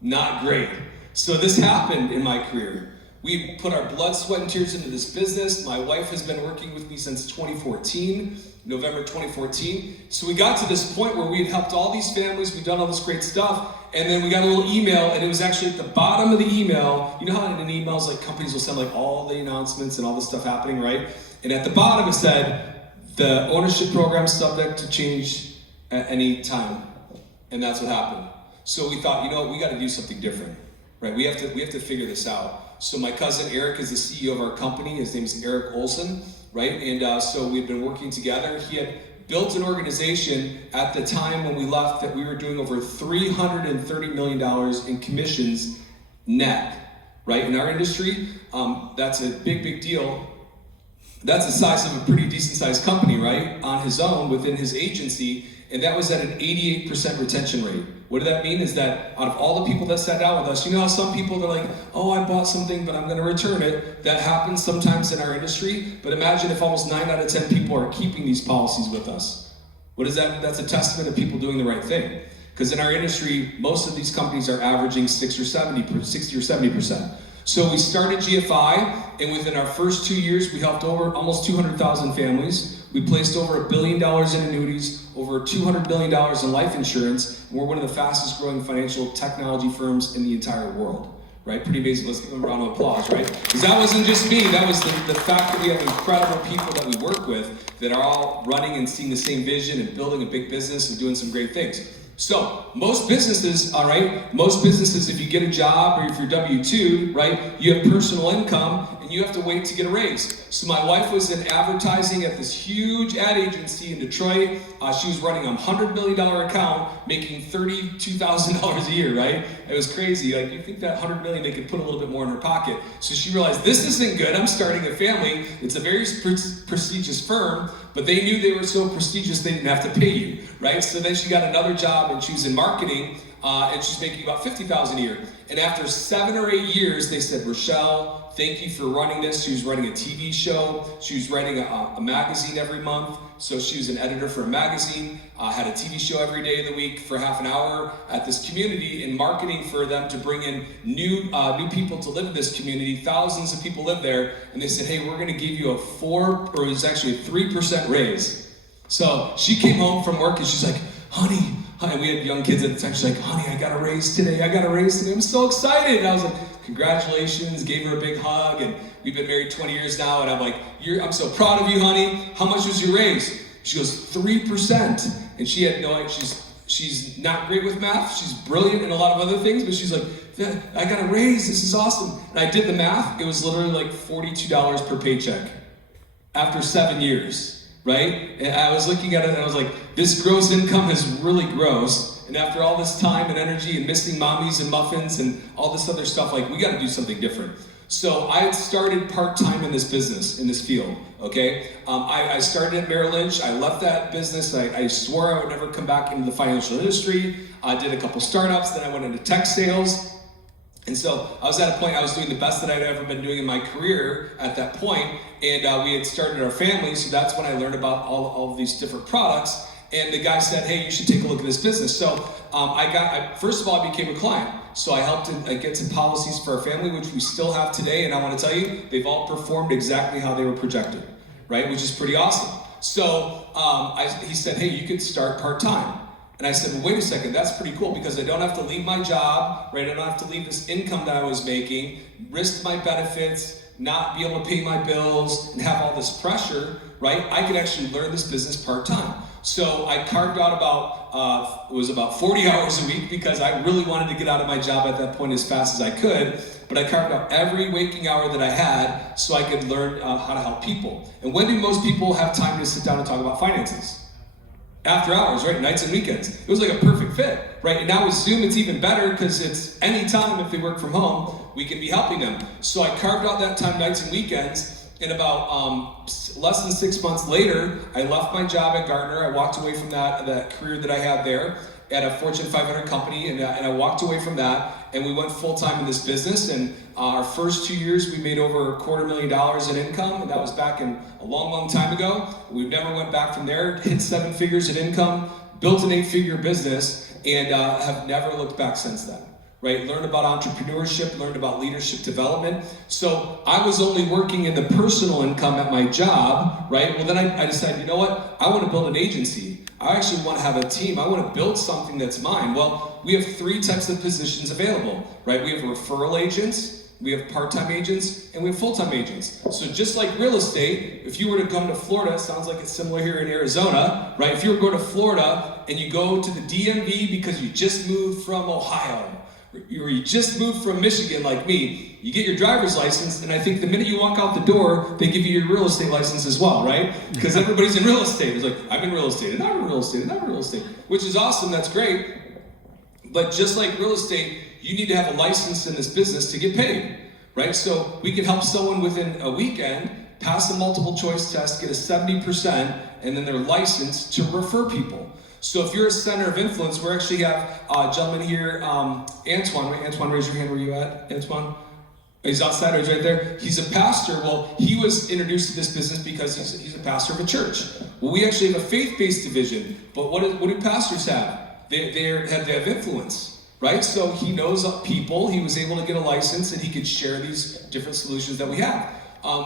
Not great. So this happened in my career. We put our blood, sweat, and tears into this business. My wife has been working with me since 2014, November 2014. So we got to this point where we had helped all these families, we'd done all this great stuff, and then we got a little email, and it was actually at the bottom of the email. You know how in an email, like companies will send like all the announcements and all this stuff happening, right? And at the bottom it said, the ownership program subject to change at any time. And that's what happened. So we thought, you know what, we got to do something different, right? We have to figure this out. So my cousin Eric is the CEO of our company. His name is Eric Olson, right? And so we've been working together. He had built an organization at the time when we left that we were doing over $330 million in commissions net, right? In our industry, that's a big deal. That's the size of a pretty decent sized company, right? On his own, within his agency, and that was at an 88% retention rate. What did that mean? Is that out of all the people that sat down with us, you know how some people are like, oh, I bought something, but I'm gonna return it. That happens sometimes in our industry, but imagine if almost 9 out of 10 people are keeping these policies with us. What is that? That's a testament of people doing the right thing. Because in our industry, most of these companies are averaging 60 or 70%. So we started GFI, and within our first 2 years, we helped over almost 200,000 families. We placed over $1 billion in annuities, over $200 billion in life insurance, and we're one of the fastest growing financial technology firms in the entire world, right? Pretty amazing. Let's give them a round of applause, right? Because that wasn't just me, that was the fact that we have incredible people that we work with that are all running and seeing the same vision and building a big business and doing some great things. So, most businesses, all right, if you get a job or if you're W-2, right, you have personal income and you have to wait to get a raise. So my wife was in advertising at this huge ad agency in Detroit. She was running a $100 million account, making $32,000 a year, right? It was crazy. Like, you think that $100 million, they could put a little bit more in her pocket. So she realized, this isn't good. I'm starting a family. It's a very prestigious firm, but they knew they were so prestigious they didn't have to pay you, right? So then she got another job and she was in marketing, and she's making about $50,000 a year. And after 7 or 8 years, they said, Rochelle, thank you for running this. She was running a TV show. She was writing a magazine every month. So she was an editor for a magazine, had a TV show every day of the week for half an hour at this community in marketing for them to bring in new people to live in this community. Thousands of people live there. And they said, hey, we're gonna give you a 3% raise. So she came home from work and she's like, honey, and we had young kids at the time. She's like, honey, I got a raise today. I'm so excited. And I was like, congratulations, gave her a big hug. And we've been married 20 years now. And I'm like, I'm so proud of you, honey. How much was your raise? She goes, 3%. And she had no idea. She's not great with math. She's brilliant in a lot of other things. But she's like, I got a raise. This is awesome. And I did the math. It was literally like $42 per paycheck after 7 years. Right? And I was looking at it and I was like, this gross income is really gross. And after all this time and energy and missing mommies and muffins and all this other stuff, like, we got to do something different. So I had started part-time in this business, in this field, okay? I started at Merrill Lynch. I left that business. I swore I would never come back into the financial industry. I did a couple startups. Then I went into tech sales. And so I was at a point, I was doing the best that I'd ever been doing in my career at that point, and we had started our family, so that's when I learned about all of these different products, and the guy said, hey, you should take a look at this business. So first of all, I became a client. So I helped get some policies for our family, which we still have today, and I want to tell you, they've all performed exactly how they were projected, right, which is pretty awesome. So he said, hey, you could start part-time. And I said, well, wait a second, that's pretty cool because I don't have to leave my job, right? I don't have to leave this income that I was making, risk my benefits, not be able to pay my bills, and have all this pressure, right? I could actually learn this business part-time. So I carved out about 40 hours a week because I really wanted to get out of my job at that point as fast as I could. But I carved out every waking hour that I had so I could learn how to help people. And when do most people have time to sit down and talk about finances? after hours, right? Nights and weekends. It was like a perfect fit, right? And now with Zoom, it's even better because it's any time if they work from home, we can be helping them. So I carved out that time, nights and weekends, and about less than 6 months later, I left my job at Gartner. I walked away from that career that I had there at a Fortune 500 company, and I walked away from that, and we went full-time in this business, and our first 2 years, we made over $250,000 in income, and that was back in a long, long time ago. We've never went back from there, hit 7 figures in income, built an 8-figure business, and have never looked back since then. Right? Learned about entrepreneurship, learned about leadership development. So I was only working in the personal income at my job, right? Well, then I decided, you know what? I want to build an agency. I actually want to have a team. I want to build something that's mine. Well, we have 3 types of positions available, right? We have referral agents, we have part-time agents, and we have full-time agents. So just like real estate, if you were to come to Florida, it sounds like it's similar here in Arizona, right? If you were to go to Florida and you go to the DMV because you just moved from Ohio, or you just moved from Michigan like me, you get your driver's license, and I think the minute you walk out the door, they give you your real estate license as well, right? Because everybody's in real estate. It's like, I'm in real estate, and I'm in real estate, and I'm in real estate, which is awesome, that's great. But just like real estate, you need to have a license in this business to get paid, right? So we can help someone within a weekend pass a multiple choice test, get a 70%, and then they're licensed to refer people. So if you're a center of influence, we actually have a gentleman here, Antoine. Antoine, raise your hand where you at, Antoine? He's outside, he's right there. He's a pastor. Well, he was introduced to this business because he's a pastor of a church. Well, we actually have a faith-based division, but what do pastors have? They have influence, right? So he knows people, he was able to get a license, and he could share these different solutions that we have.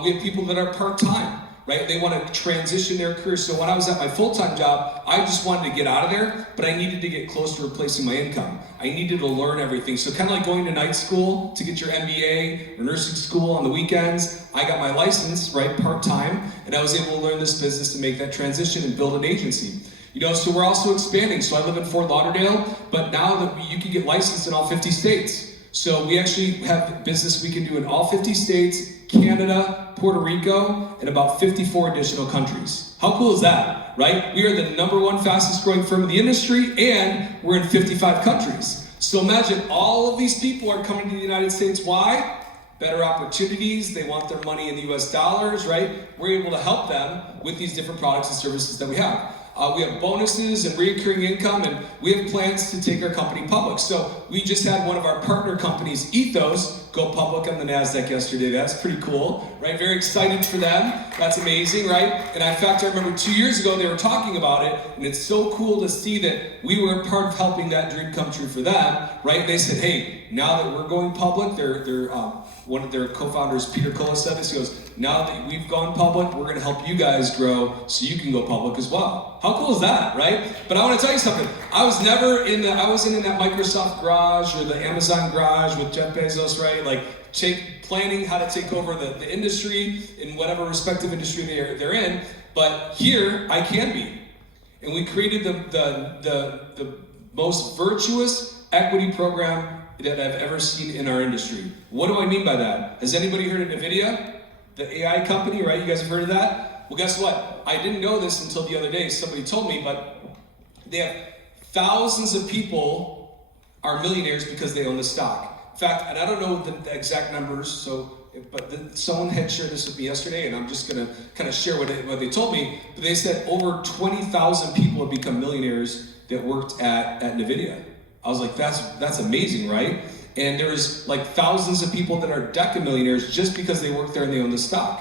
We have people that are part-time, right? They want to transition their career. So when I was at my full-time job, I just wanted to get out of there, but I needed to get close to replacing my income. I needed to learn everything. So kind of like going to night school to get your MBA or nursing school on the weekends, I got my license, right, part-time, and I was able to learn this business to make that transition and build an agency. You know, so we're also expanding. So I live in Fort Lauderdale, but now that you can get licensed in all 50 states. So we actually have business we can do in all 50 states, Canada, Puerto Rico, and about 54 additional countries. How cool is that, right? We are the #1 fastest growing firm in the industry, and we're in 55 countries. So imagine all of these people are coming to the United States. Why? Better opportunities, they want their money in the US dollars, right? We're able to help them with these different products and services that we have. We have bonuses and recurring income, and we have plans to take our company public. So we just had one of our partner companies, Ethos, go public on the NASDAQ yesterday. That's pretty cool, right? Very excited for them. That's amazing, right? And in fact, I remember 2 years ago they were talking about it, and it's so cool to see that we were a part of helping that dream come true for them, right? They said, hey, now that we're going public, one of their co-founders, Peter Kola, said this. He goes, now that we've gone public, we're going to help you guys grow so you can go public as well. How cool is that, right? But I want to tell you something. I wasn't in that Microsoft garage or the Amazon garage with Jeff Bezos, right? Like planning how to take over the industry in whatever respective industry they're in. But here I can be. And we created the most virtuous equity program that I've ever seen in our industry. What do I mean by that? Has anybody heard of NVIDIA? The AI company, right? You guys have heard of that? Well, guess what? I didn't know this until the other day. Somebody told me, but they have thousands of people are millionaires because they own the stock. In fact, and I don't know the exact numbers, but someone had shared this with me yesterday, and I'm just going to kind of share what they told me. But they said over 20,000 people have become millionaires that worked at NVIDIA. I was like, that's amazing, right? And there's like thousands of people that are decamillionaires just because they work there and they own the stock.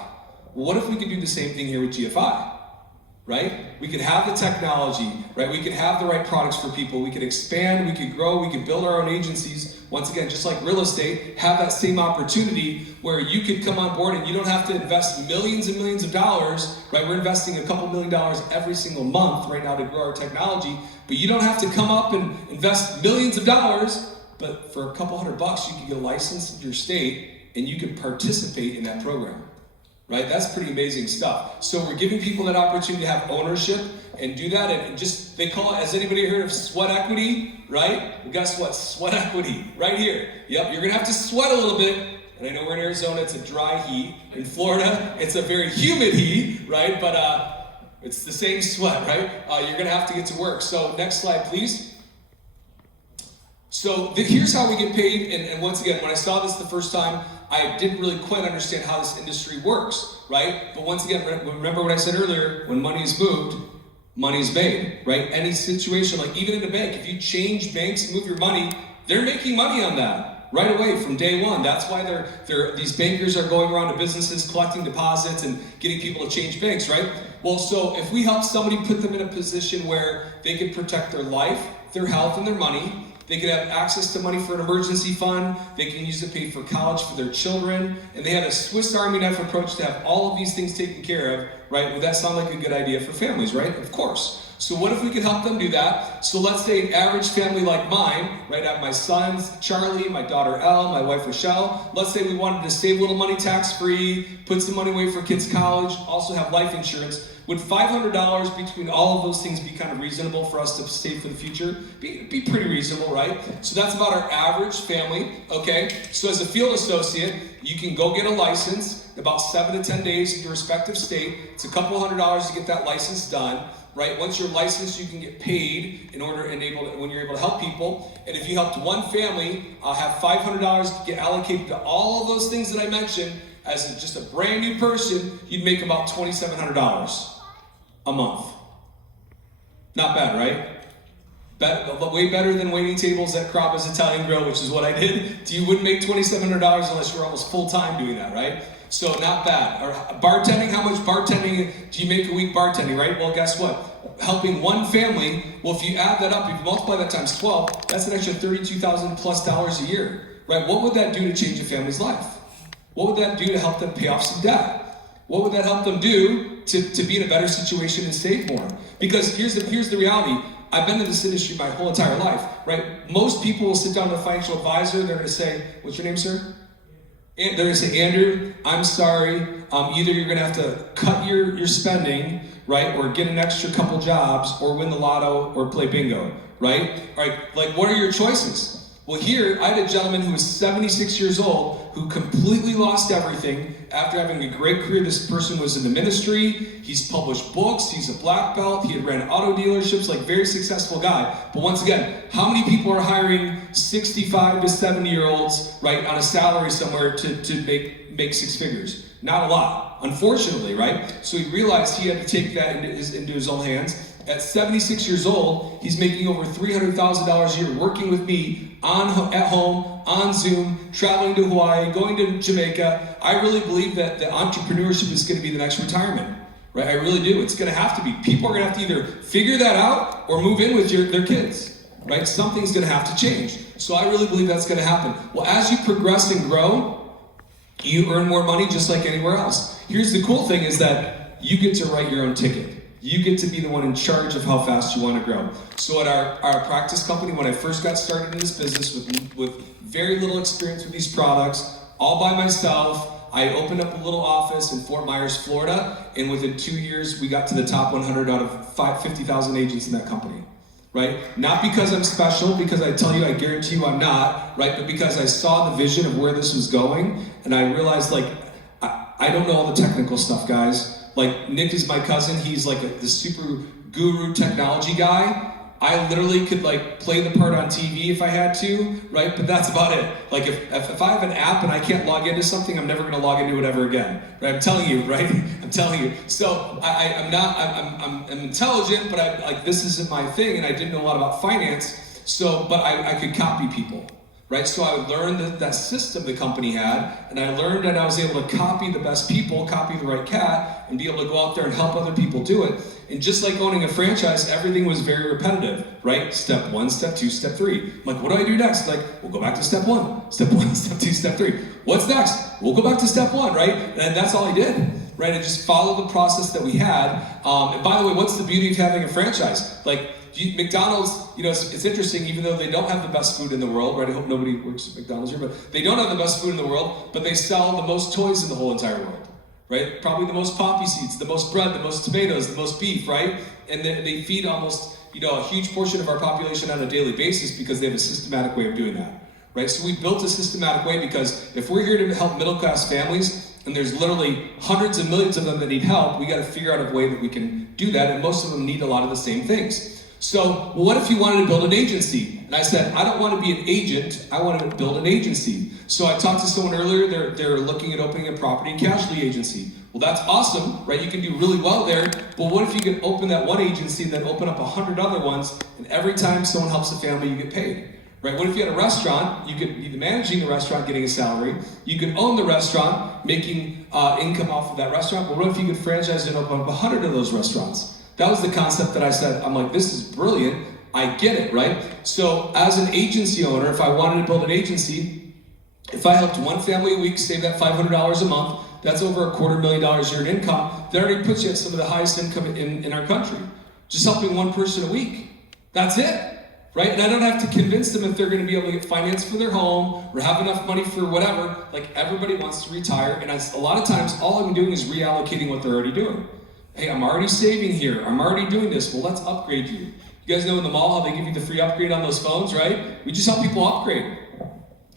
Well, what if we could do the same thing here with GFI, right? We could have the technology, right? We could have the right products for people. We could expand, we could grow, we could build our own agencies. Once again, just like real estate, have that same opportunity where you could come on board and you don't have to invest millions and millions of dollars, right? We're investing a couple $1 million every single month right now to grow our technology, but you don't have to come up and invest millions of dollars, but for a couple $100, you can get a license in your state and you can participate in that program, right? That's pretty amazing stuff. So we're giving people that opportunity to have ownership and do that, and just, they call it, has anybody heard of sweat equity, right? Well, guess what? Sweat equity, right here. Yep, you're gonna have to sweat a little bit, and I know we're in Arizona, it's a dry heat. In Florida, it's a very humid heat, right? But It's the same sweat, right? You're gonna have to get to work. So next slide, please. So here's how we get paid, and once again, when I saw this the first time, I didn't really quite understand how this industry works, right? But once again, remember what I said earlier, when money is moved, money is made, right? Any situation, like even in a bank, if you change banks and move your money, they're making money on that right away from day one. That's why these bankers are going around to businesses collecting deposits and getting people to change banks, right? Well, so if we help somebody put them in a position where they can protect their life, their health, and their money, they can have access to money for an emergency fund, they can use it to pay for college for their children, and they have a Swiss Army knife approach to have all of these things taken care of, right? Would that sound like a good idea for families, right? Of course. So what if we could help them do that? So let's say an average family like mine, right? I have my sons, Charlie, my daughter Elle, my wife Rochelle. Let's say we wanted to save a little money tax-free, put some money away for kids' college, also have life insurance. Would $500 between all of those things be kind of reasonable for us to save for the future? Be pretty reasonable, right? So that's about our average family, okay? So as a field associate, you can go get a license in about 7 to 10 days in your respective state. It's a couple $100s to get that license done, right? Once you're licensed, you can get paid when you're able to help people. And if you helped one family, have $500 get allocated to all of those things that I mentioned. As just a brand new person, you'd make about $2,700 a month. Not bad, right? Way better than waiting tables at Carrabba's Italian Grill, which is what I did. You wouldn't make $2,700 unless you were almost full-time doing that, right? So not bad. Or bartending, how much bartending do you make a week bartending, right? Well, guess what? Helping one family, well, if you add that up, if you multiply that times 12, that's an extra $32,000 plus a year, right? What would that do to change a family's life? What would that do to help them pay off some debt? What would that help them do to be in a better situation and save more? Because here's the reality. I've been in this industry my whole entire life, right? Most people will sit down with a financial advisor. They're going to say, what's your name, sir? They're going to say, Andrew, I'm sorry. Either you're going to have to cut your spending, right? Or get an extra couple jobs, or win the lotto, or play bingo, right? All right, like what are your choices? Well, here, I had a gentleman who was 76 years old who completely lost everything after having a great career. This person was in the ministry. He's published books. He's a black belt. He had ran auto dealerships, like very successful guy. But once again, how many people are hiring 65 to 70-year-olds, right, on a salary somewhere to make six figures? Not a lot, unfortunately, right? So he realized he had to take that into his own hands. At 76 years old, he's making over $300,000 a year working with me at home, on Zoom, traveling to Hawaii, going to Jamaica. I really believe that the entrepreneurship is going to be the next retirement, right? I really do. It's going to have to be. People are going to have to either figure that out or move in with their kids, right? Something's going to have to change. So I really believe that's going to happen. Well, as you progress and grow, you earn more money just like anywhere else. Here's the cool thing is that you get to write your own ticket. You get to be the one in charge of how fast you want to grow. So at our practice company, when I first got started in this business with very little experience with these products, all by myself, I opened up a little office in Fort Myers, Florida, and within 2 years, we got to the top 100 out of 50,000 agents in that company, right? Not because I'm special, because I tell you, I guarantee you I'm not, right? But because I saw the vision of where this was going, and I realized, like, I don't know all the technical stuff, guys. Like, Nick is my cousin. He's like the super guru technology guy. I literally could like play the part on TV if I had to, right? But that's about it. Like if I have an app and I can't log into something, I'm never gonna log into it ever again, right? I'm telling you, right? I'm telling you. So I'm intelligent, but this isn't my thing, and I didn't know a lot about finance. So, but I could copy people. Right, so I learned that system the company had, and I learned that I was able to copy the best people, copy the right cat, and be able to go out there and help other people do it. And just like owning a franchise, everything was very repetitive, right? Step 1, step 2, step 3. I'm like, what do I do next? Like, we'll go back to step 1, step 2, step 3. What's next? We'll go back to step 1, right? And that's all I did, right? I just followed the process that we had. And by the way, what's the beauty of having a franchise? Like, McDonald's, it's interesting, even though they don't have the best food in the world, right? I hope nobody works at McDonald's here, but they don't have the best food in the world, but they sell the most toys in the whole entire world, right? Probably the most poppy seeds, the most bread, the most tomatoes, the most beef, right? And they feed almost, a huge portion of our population on a daily basis because they have a systematic way of doing that, right? So we built a systematic way because if we're here to help middle-class families, and there's literally hundreds of millions of them that need help, we got to figure out a way that we can do that, and most of them need a lot of the same things. So, well, what if you wanted to build an agency? And I said, I don't want to be an agent, I want to build an agency. So I talked to someone earlier, they're looking at opening a property and casualty agency. Well, that's awesome, right? You can do really well there, but what if you could open that one agency and then open up 100 other ones, and every time someone helps a family, you get paid? Right? What if you had a restaurant, you could be managing the restaurant, getting a salary, you could own the restaurant, making income off of that restaurant, but what if you could franchise and open up 100 of those restaurants? That was the concept that I said, I'm like, this is brilliant, I get it, right? So as an agency owner, if I wanted to build an agency, if I helped one family a week save that $500 a month, that's over $250,000 a year in income, that already puts you at some of the highest income in our country. Just helping one person a week, that's it. Right? And I don't have to convince them if they're going to be able to get finance for their home or have enough money for whatever. Like, everybody wants to retire, and a lot of times all I'm doing is reallocating what they're already doing. Hey, I'm already saving here. I'm already doing this. Well, let's upgrade you. You guys know in the mall how they give you the free upgrade on those phones, right? We just help people upgrade.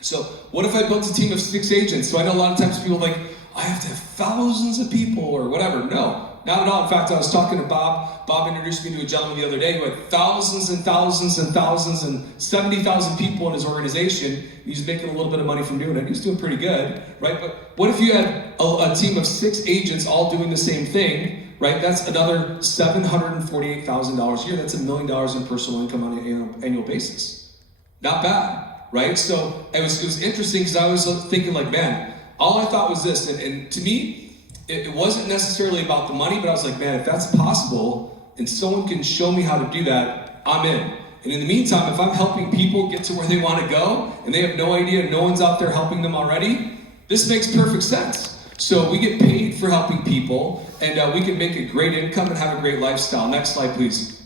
So what if I built a team of 6 agents? So I know a lot of times people are like, I have to have thousands of people or whatever. No. Not at all. In fact, I was talking to Bob. Bob introduced me to a gentleman the other day who had thousands and thousands and thousands and 70,000 people in his organization. He's making a little bit of money from doing it. He's doing pretty good, right? But what if you had a team of 6 agents all doing the same thing, right? That's another $748,000 a year. That's $1 million in personal income on an annual basis. Not bad, right? So it was interesting because I was thinking like, man, all I thought was this, and to me, it wasn't necessarily about the money, but I was like, man, if that's possible and someone can show me how to do that, I'm in. And in the meantime, if I'm helping people get to where they want to go and they have no idea, no one's out there helping them already, this makes perfect sense. So we get paid for helping people, and we can make a great income and have a great lifestyle. Next slide, please.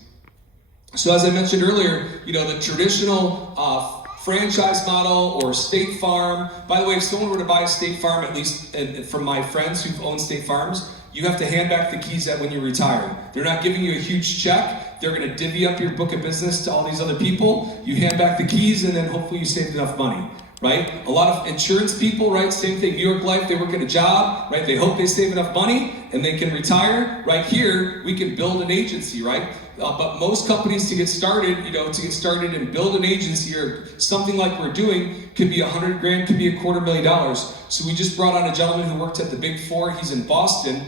So as I mentioned earlier, the traditional franchise model or State Farm. By the way, if someone were to buy a State Farm, at least from my friends who've owned State Farms, you have to hand back the keys when you retire. They're not giving you a huge check. They're going to divvy up your book of business to all these other people. You hand back the keys, and then hopefully you saved enough money, right? A lot of insurance people, right? Same thing, New York Life, they work at a job, right? They hope they save enough money and they can retire. Right here, we can build an agency, right? But most companies to get started and build an agency or something like we're doing could be $100,000, could be $250,000. So we just brought on a gentleman who worked at the Big Four. He's in Boston,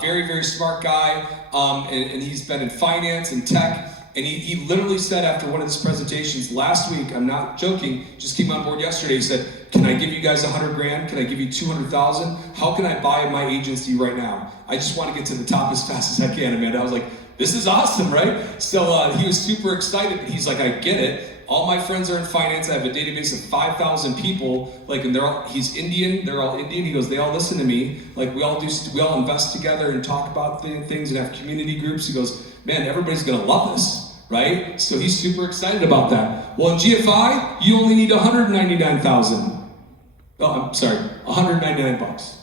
very, very smart guy, and he's been in finance and tech. And he literally said after one of his presentations last week, I'm not joking, just came on board yesterday, he said, can I give you guys $100,000? Can I give you 200,000? How can I buy my agency right now? I just want to get to the top as fast as I can, Amanda. I was like, this is awesome, right? So he was super excited. He's like, I get it. All my friends are in finance. I have a database of 5,000 people. Like, and he's Indian. They're all Indian. He goes, they all listen to me. Like, we all invest together and talk about things and have community groups. He goes, man, everybody's gonna love this, right? So he's super excited about that. Well, in GFI, you only need 199,000. Oh, I'm sorry, 199 bucks.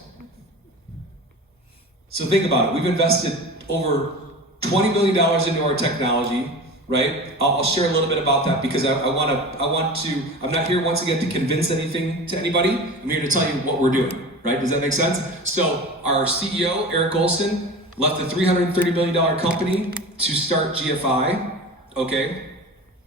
So think about it. We've invested over $20 million into our technology, right? I'll share a little bit about that because I'm not here once again to convince anything to anybody. I'm here to tell you what we're doing, right? Does that make sense? So our CEO, Eric Olson, left a $330 million company to start GFI, okay?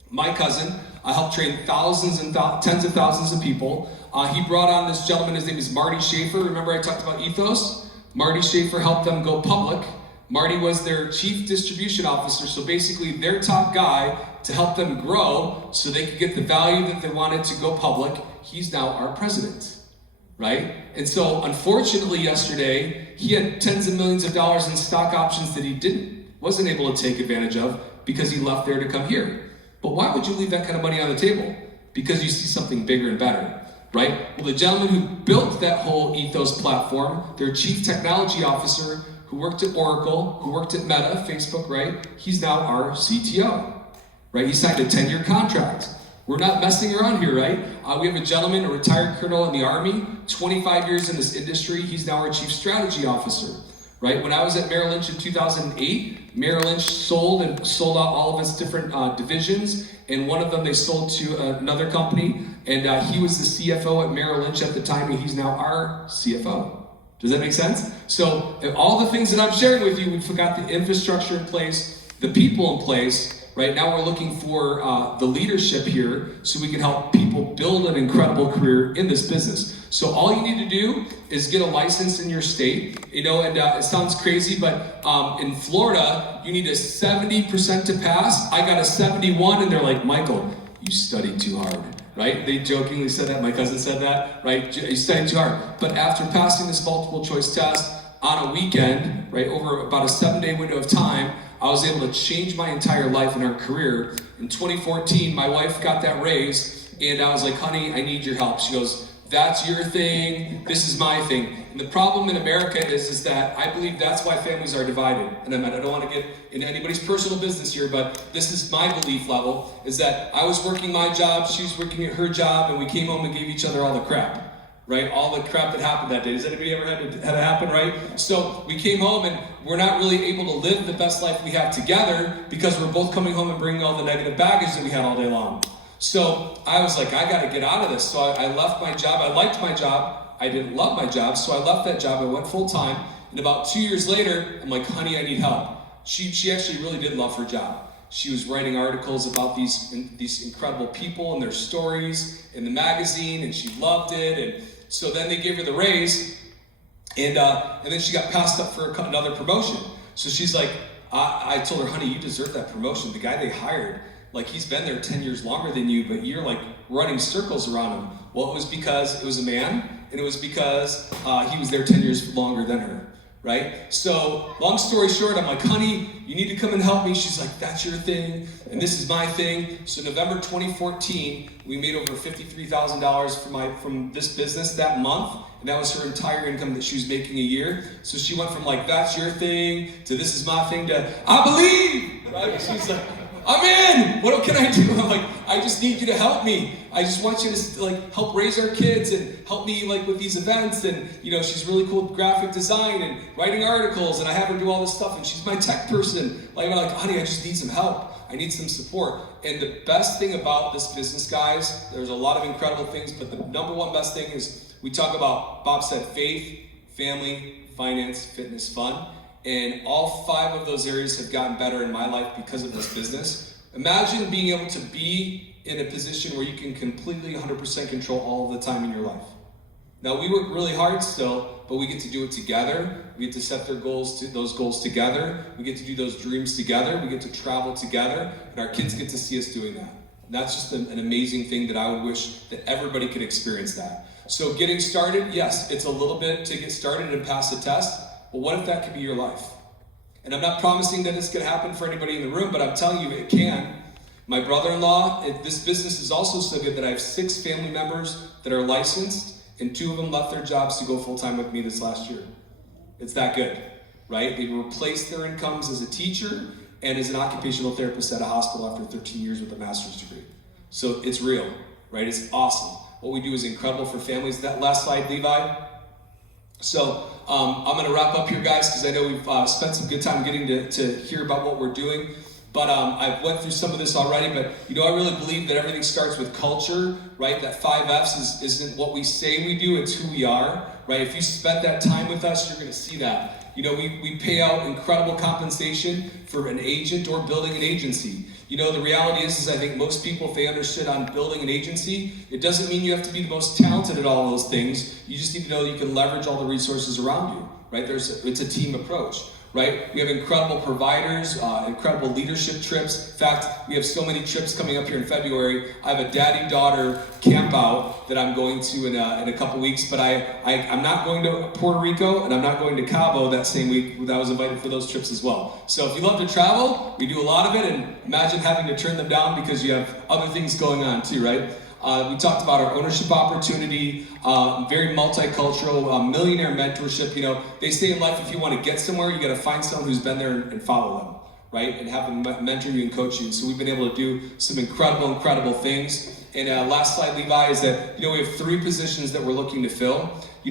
My cousin, I helped train thousands and tens of thousands of people. He brought on this gentleman, his name is Marty Schaefer. Remember I talked about Ethos? Marty Schaefer helped them go public. Marty was their chief distribution officer, so basically their top guy to help them grow so they could get the value that they wanted to go public. He's now our president, right? And so unfortunately yesterday, he had tens of millions of dollars in stock options that he wasn't able to take advantage of because he left there to come here. But why would you leave that kind of money on the table? Because you see something bigger and better, right? Well, the gentleman who built that whole Ethos platform, their chief technology officer, who worked at Oracle, who worked at Meta, Facebook, right? He's now our CTO, right? He signed a 10-year contract. We're not messing around here, right? We have a gentleman, a retired colonel in the Army, 25 years in this industry. He's now our chief strategy officer, right? When I was at Merrill Lynch in 2008, Merrill Lynch sold out all of its different divisions, and one of them they sold to another company, and he was the CFO at Merrill Lynch at the time, and he's now our CFO. Does that make sense? So all the things that I'm sharing with you, we've got the infrastructure in place, the people in place. Right now we're looking for the leadership here so we can help people build an incredible career in this business. So all you need to do is get a license in your state, and it sounds crazy, but in Florida, you need a 70% to pass. I got a 71 and they're like, Michael, you studied too hard, right? They jokingly said that, my cousin said that, right? You studied too hard. But after passing this multiple choice test on a weekend, right, over about a 7-day window of time, I was able to change my entire life and our career. In 2014, my wife got that raise, and I was like, honey, I need your help. She goes, that's your thing, this is my thing. And the problem in America is that I believe that's why families are divided. And I don't want to get into anybody's personal business here, but this is my belief level, is that I was working my job, she was working at her job, and we came home and gave each other all the crap. Right? All the crap that happened that day. Has anybody ever had it happen, right? So we came home and we're not really able to live the best life we have together because we're both coming home and bringing all the negative baggage that we had all day long. So I was like, I got to get out of this. So I left my job. I liked my job. I didn't love my job. So I left that job. I went full time. And about 2 years later, I'm like, honey, I need help. She actually really did love her job. She was writing articles about these incredible people and their stories in the magazine, and she loved it. And so then they gave her the raise, and then she got passed up for another promotion. So she's like, I told her, honey, you deserve that promotion. The guy they hired, like, he's been there 10 years longer than you, but you're like running circles around him. Well, it was because it was a man, and it was because he was there 10 years longer than her. Right? So, long story short, I'm like, honey, you need to come and help me. She's like, that's your thing, and this is my thing. So November 2014, we made over $53,000 from this business that month, and that was her entire income that she was making a year. So she went from like, that's your thing, to this is my thing, to I believe, right? She's like, I'm in. What can I do? I'm like, I just need you to help me. I just want you to like help raise our kids and help me like with these events. And she's really cool with graphic design and writing articles, and I have her do all this stuff. And she's my tech person. I'm like, honey, I just need some help. I need some support. And the best thing about this business, guys, there's a lot of incredible things, but the number one best thing is we talk about, Bob said, faith, family, finance, fitness, fun. And all 5 of those areas have gotten better in my life because of this business. Imagine being able to be in a position where you can completely 100% control all of the time in your life. Now, we work really hard still, but we get to do it together. We get to set those goals together. We get to do those dreams together. We get to travel together, and our kids get to see us doing that. And that's just an amazing thing that I would wish that everybody could experience that. So getting started, yes, it's a little bit to get started and pass a test. But what if that could be your life? And I'm not promising that it's going to happen for anybody in the room, but I'm telling you it can. My brother-in-law, this business is also so good that I have 6 family members that are licensed, and 2 of them left their jobs to go full-time with me this last year. It's that good, right? They replaced their incomes as a teacher and as an occupational therapist at a hospital after 13 years with a master's degree. So it's real, right? It's awesome. What we do is incredible for families. That last slide, Levi. So I'm going to wrap up here, guys, because I know we've spent some good time getting to hear about what we're doing. But I've went through some of this already, but I really believe that everything starts with culture, right? That 5 F's isn't what we say we do, it's who we are, right? If you spent that time with us, you're going to see that. We pay out incredible compensation for an agent or building an agency. The reality is I think most people, if they understood on building an agency, it doesn't mean you have to be the most talented at all those things. You just need to know that you can leverage all the resources around you, right? It's a team approach. Right? We have incredible providers, incredible leadership trips. In fact, we have so many trips coming up here in February. I have a daddy-daughter camp out that I'm going to in a couple weeks, but I'm not going to Puerto Rico, and I'm not going to Cabo that same week. I was invited for those trips as well. So if you love to travel, we do a lot of it, and imagine having to turn them down because you have other things going on too, right? We talked about our ownership opportunity, very multicultural, millionaire mentorship. They say in life, if you want to get somewhere, you got to find someone who's been there and follow them, right? And have them mentor you and coach you. So we've been able to do some incredible things. And last slide, Levi, is that we have 3 positions that we're looking to fill. We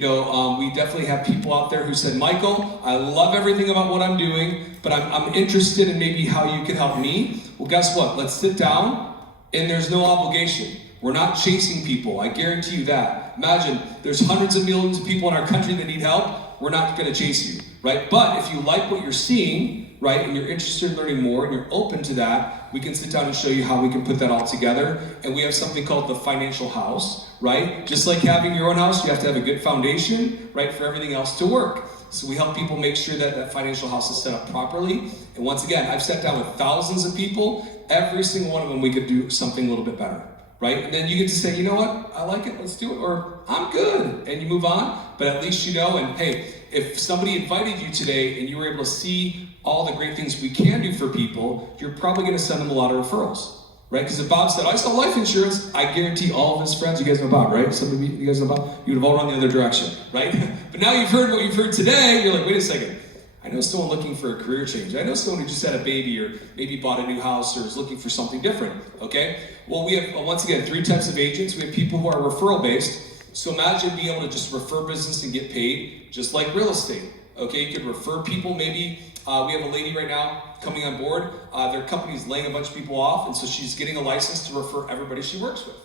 definitely have people out there who said, Michael, I love everything about what I'm doing, but I'm interested in maybe how you can help me. Well, guess what? Let's sit down, and there's no obligation. We're not chasing people, I guarantee you that. Imagine, there's hundreds of millions of people in our country that need help. we're not going to chase you, right? But if you like what you're seeing, right, and you're interested in learning more and you're open to that, we can sit down and show you how we can put that all together. And we have something called the financial house, right? Just like having your own house, you have to have a good foundation, right, for everything else to work. So we help people make sure that that financial house is set up properly. And once again, I've sat down with thousands of people. Every single one of them, we could do something a little bit better, right? And then you get to say, you know what, I like it, let's do it, or I'm good, and you move on. But at least you know, and hey, if somebody invited you today and you were able to see all the great things we can do for people, you're probably going to send them a lot of referrals. Right? Because if Bob said, I sell life insurance, I guarantee all of his friends, you guys know Bob, right? Some of you guys know Bob? You would have all run the other direction, right? But now you've heard what you've heard today, you're like, wait a second. I know someone looking for a career change. I know someone who just had a baby or maybe bought a new house or is looking for something different, okay? Well, we have, once again, 3 types of agents. We have people who are referral-based. So imagine being able to just refer business and get paid, just like real estate, okay? You could refer people, maybe. We have a lady right now coming on board. Their company's laying a bunch of people off, and so she's getting a license to refer everybody she works with.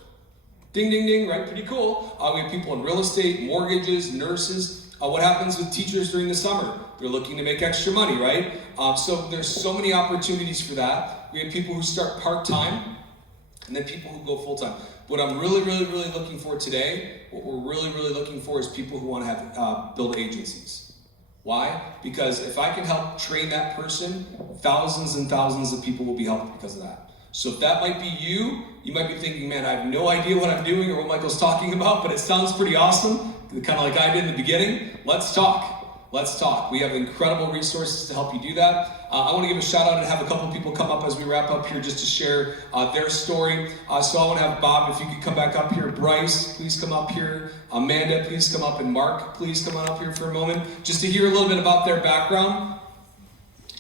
Ding, ding, ding, right? Pretty cool. We have people in real estate, mortgages, nurses. What happens with teachers during the summer? They're looking to make extra money, right? So there's so many opportunities for that. We have people who start part-time, and then people who go full-time. What I'm really, really, really looking for today, what we're really, really looking for is people who want to have build agencies. Why? Because if I can help train that person, thousands and thousands of people will be helped because of that. So if that might be you, you might be thinking, man, I have no idea what I'm doing or what Michael's talking about, but it sounds pretty awesome, kind of like I did in the beginning. Let's talk. Let's talk. We have incredible resources to help you do that. I want to give a shout out and have a couple people come up as we wrap up here just to share their story. So I want to have Bob, if you could come back up here. Bryce, please come up here. Amanda, please come up. And Mark, please come on up here for a moment. Just to hear a little bit about their background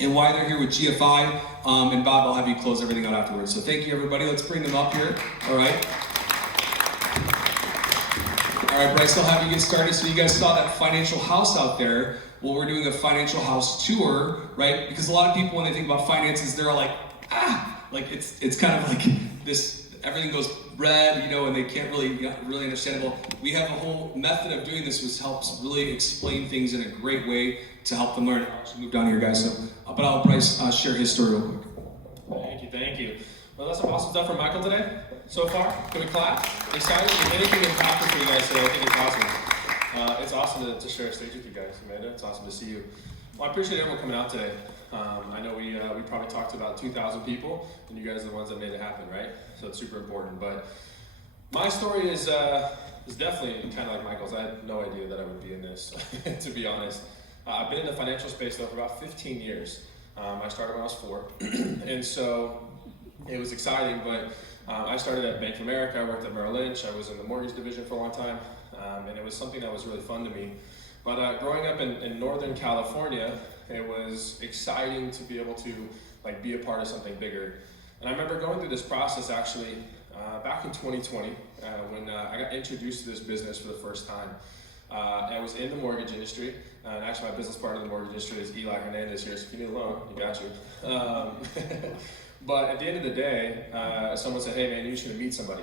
and why they're here with GFI. And Bob, I'll have you close everything out afterwards. So thank you, everybody. Let's bring them up here. All right. All right, Bryce, I'll have you get started. So you guys saw that financial house out there. Well, we're doing a financial house tour, right? Because a lot of people, when they think about finances, they're like, like it's kind of like this, everything goes red, you know, and they can't really understand it. Well, we have a whole method of doing this, which helps really explain things in a great way to help them learn. I'll actually move down here, guys. So, but I'll Bryce share his story real quick. Thank you. Well, that's some awesome stuff from Michael today so far. Can we clap? Excited? If anything impactful for you guys today, I think it's awesome. It's awesome to share a stage with you guys, Amanda. It's awesome to see you. Well, I appreciate everyone coming out today. I know we probably talked to about 2,000 people, and you guys are the ones that made it happen, right? So it's super important. But my story is definitely kind of like Michael's. I had no idea that I would be in this, to be honest. I've been in the financial space though for about 15 years. I started when I was 4, and so it was exciting. But I started at Bank of America. I worked at Merrill Lynch. I was in the mortgage division for a long time. And it was something that was really fun to me. But growing up in Northern California, it was exciting to be able to be a part of something bigger. And I remember going through this process actually back in 2020 when I got introduced to this business for the first time. I was in the mortgage industry, and actually my business partner in the mortgage industry is Eli Hernandez here, so if you need a loan, you got you. But at the end of the day, someone said, hey man, you should meet somebody.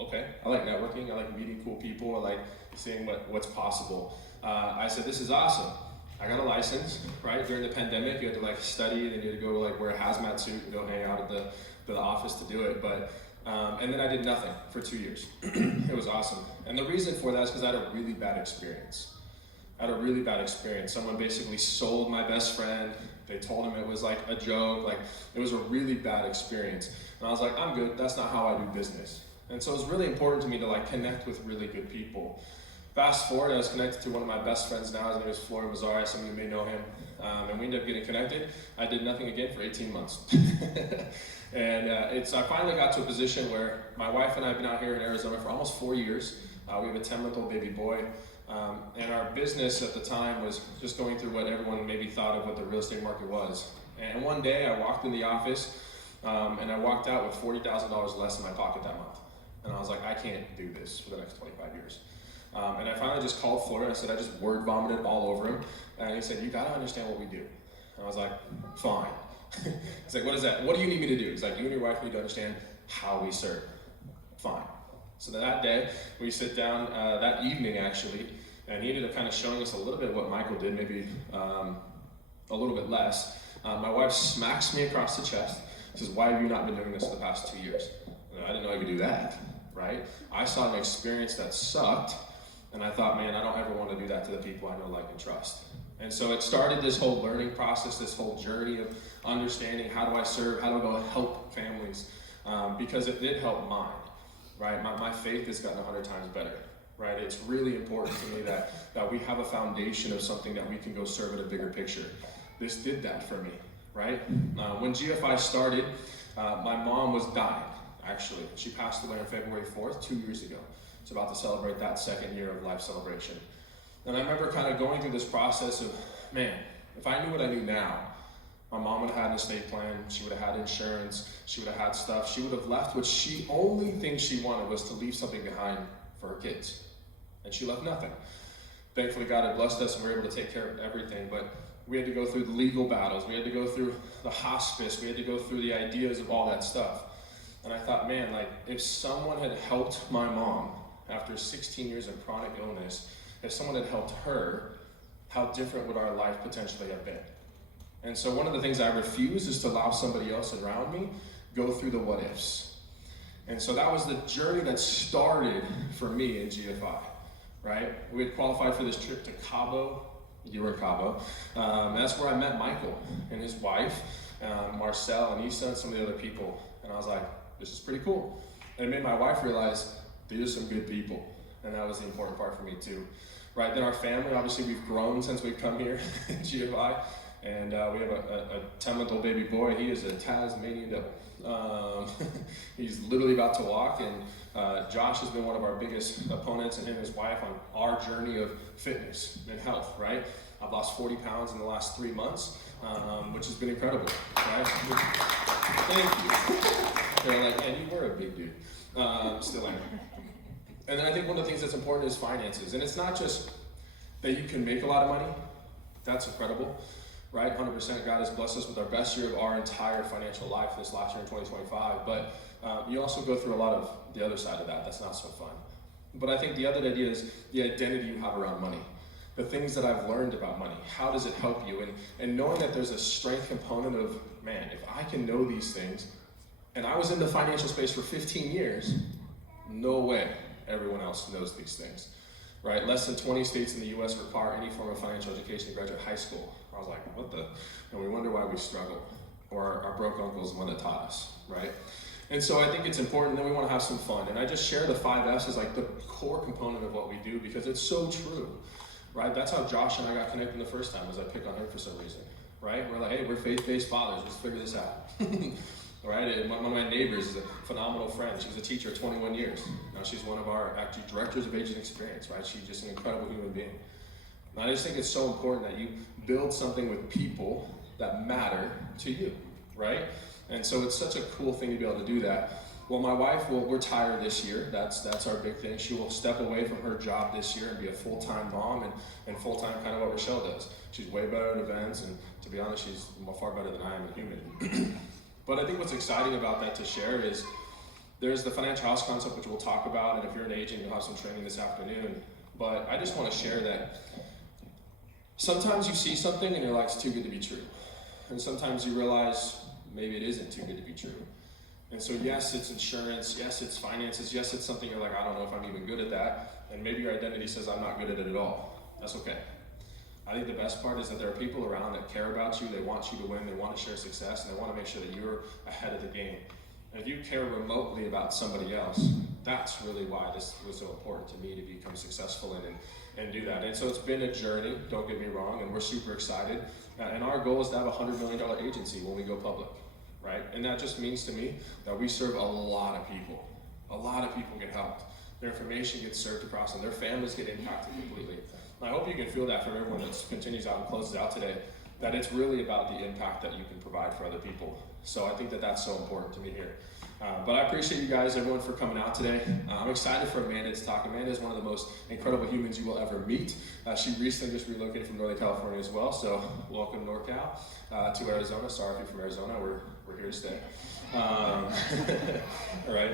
Okay, I like networking, I like meeting cool people, I like seeing what's possible. I said, this is awesome. I got a license, right? During the pandemic, you had to study, then you had to go wear a hazmat suit and go hang out at the office to do it. But and then I did nothing for 2 years. It was awesome. And the reason for that is because I had a really bad experience. Someone basically sold my best friend. They told him it was a joke. It was a really bad experience. And I was like, I'm good, that's not how I do business. And so it's really important to me to connect with really good people. Fast forward, I was connected to one of my best friends now. His name is Floyd Mazzari. Some of you may know him. And we ended up getting connected. I did nothing again for 18 months. And I finally got to a position where my wife and I have been out here in Arizona for almost 4 years. We have a 10-month-old baby boy. And our business at the time was just going through what everyone maybe thought of what the real estate market was. And one day I walked in the office and I walked out with $40,000 less in my pocket that month. And I was like, I can't do this for the next 25 years. And I finally just called Florida. I said, I just word vomited all over him. And he said, you gotta understand what we do. And I was like, fine. He's like, what is that? What do you need me to do? He's like, you and your wife need to understand how we serve. Fine. So then that day, we sit down, that evening actually, And he ended up kind of showing us a little bit of what Michael did, maybe a little bit less. My wife smacks me across the chest, says, "Why have you not been doing this for the past 2 years?" I didn't know I could do that, right? I saw an experience that sucked, and I thought, man, I don't ever want to do that to the people I know, like, and trust. And so it started this whole learning process, this whole journey of understanding, how do I serve, how do I go help families, because it did help mine, right? My faith has gotten 100 times better, right? It's really important to me that we have a foundation of something that we can go serve at a bigger picture. This did that for me, right? When GFI started, my mom was dying, actually. She passed away on February 4th, 2 years ago. It's about to celebrate that second year of life celebration. And I remember kind of going through this process of, man, if I knew what I knew now, my mom would have had an estate plan, she would have had insurance, she would have had stuff, she would have left what only thing she wanted was to leave something behind for her kids. And she left nothing. Thankfully, God had blessed us and we were able to take care of everything, but we had to go through the legal battles, we had to go through the hospice, we had to go through the ideas of all that stuff. And I thought, man, like, if someone had helped my mom after 16 years of chronic illness, if someone had helped her, how different would our life potentially have been? And so one of the things I refuse is to allow somebody else around me go through the what ifs. And so that was the journey that started for me in GFI, right? We had qualified for this trip to Cabo. You were in Cabo. That's where I met Michael and his wife, Marcel and Issa and some of the other people. And I was like, this is pretty cool. And it made my wife realize these are some good people. And that was the important part for me too. Right, then our family, obviously we've grown since we've come here in GFI. And we have a 10-month-old baby boy. He is a Tasmanian devil. He's literally about to walk. And Josh has been one of our biggest opponents, and him and his wife, on our journey of fitness and health, right? I've lost 40 pounds in the last 3 months, which has been incredible, right? Thank you. They're like, man, you were a big dude. Still am. And then I think one of the things that's important is finances. And it's not just that you can make a lot of money. That's incredible, right? 100%. God has blessed us with our best year of our entire financial life this last year in 2025. But you also go through a lot of the other side of that. That's not so fun. But I think the other idea is the identity you have around money. The things that I've learned about money. How does it help you? And knowing that there's a strength component of, man, if I can know these things, and I was in the financial space for 15 years, no way everyone else knows these things, right? Less than 20 states in the US require any form of financial education to graduate high school. I was like, what the? And we wonder why we struggle. Or our broke uncle is the one that taught us, right? And so I think it's important that we want to have some fun. And I just share the 5 F's as like the core component of what we do because it's so true, right? That's how Josh and I got connected the first time, was I pick on him for some reason, right? We're like, hey, we're faith-based fathers, let's figure this out. Right? And one of my neighbors is a phenomenal friend. She was a teacher 21 years. Now she's one of our actually directors of age and experience, right? She's just an incredible human being. And I just think it's so important that you build something with people that matter to you, right? And so it's such a cool thing to be able to do that. Well, my wife will retire this year. That's our big thing. She will step away from her job this year and be a full-time mom and full-time kind of what Rochelle does. She's way better at events, and to be honest, she's far better than I am a human. But I think what's exciting about that to share is there's the financial house concept, which we'll talk about, and if you're an agent, you'll have some training this afternoon. But I just want to share that sometimes you see something and you're like, it's too good to be true. And sometimes you realize maybe it isn't too good to be true. And so yes, it's insurance, yes, it's finances, yes, it's something you're like, I don't know if I'm even good at that. And maybe your identity says I'm not good at it at all. That's okay. I think the best part is that there are people around that care about you, they want you to win, they want to share success, and they want to make sure that you're ahead of the game. And if you care remotely about somebody else, that's really why this was so important to me to become successful in and do that. And so it's been a journey, don't get me wrong, and we're super excited. And our goal is to have a $100 million agency when we go public, right? And that just means to me that we serve a lot of people. A lot of people get helped. Their information gets served across them. Their families get impacted completely. And I hope you can feel that from everyone that continues out and closes out today, that it's really about the impact that you can provide for other people. So I think that that's so important to me here. But I appreciate you guys, everyone, for coming out today. I'm excited for Amanda to talk. Amanda is one of the most incredible humans you will ever meet. She recently just relocated from Northern California as well, so welcome NorCal to Arizona. Sorry if you're from Arizona, we're here to stay. All right.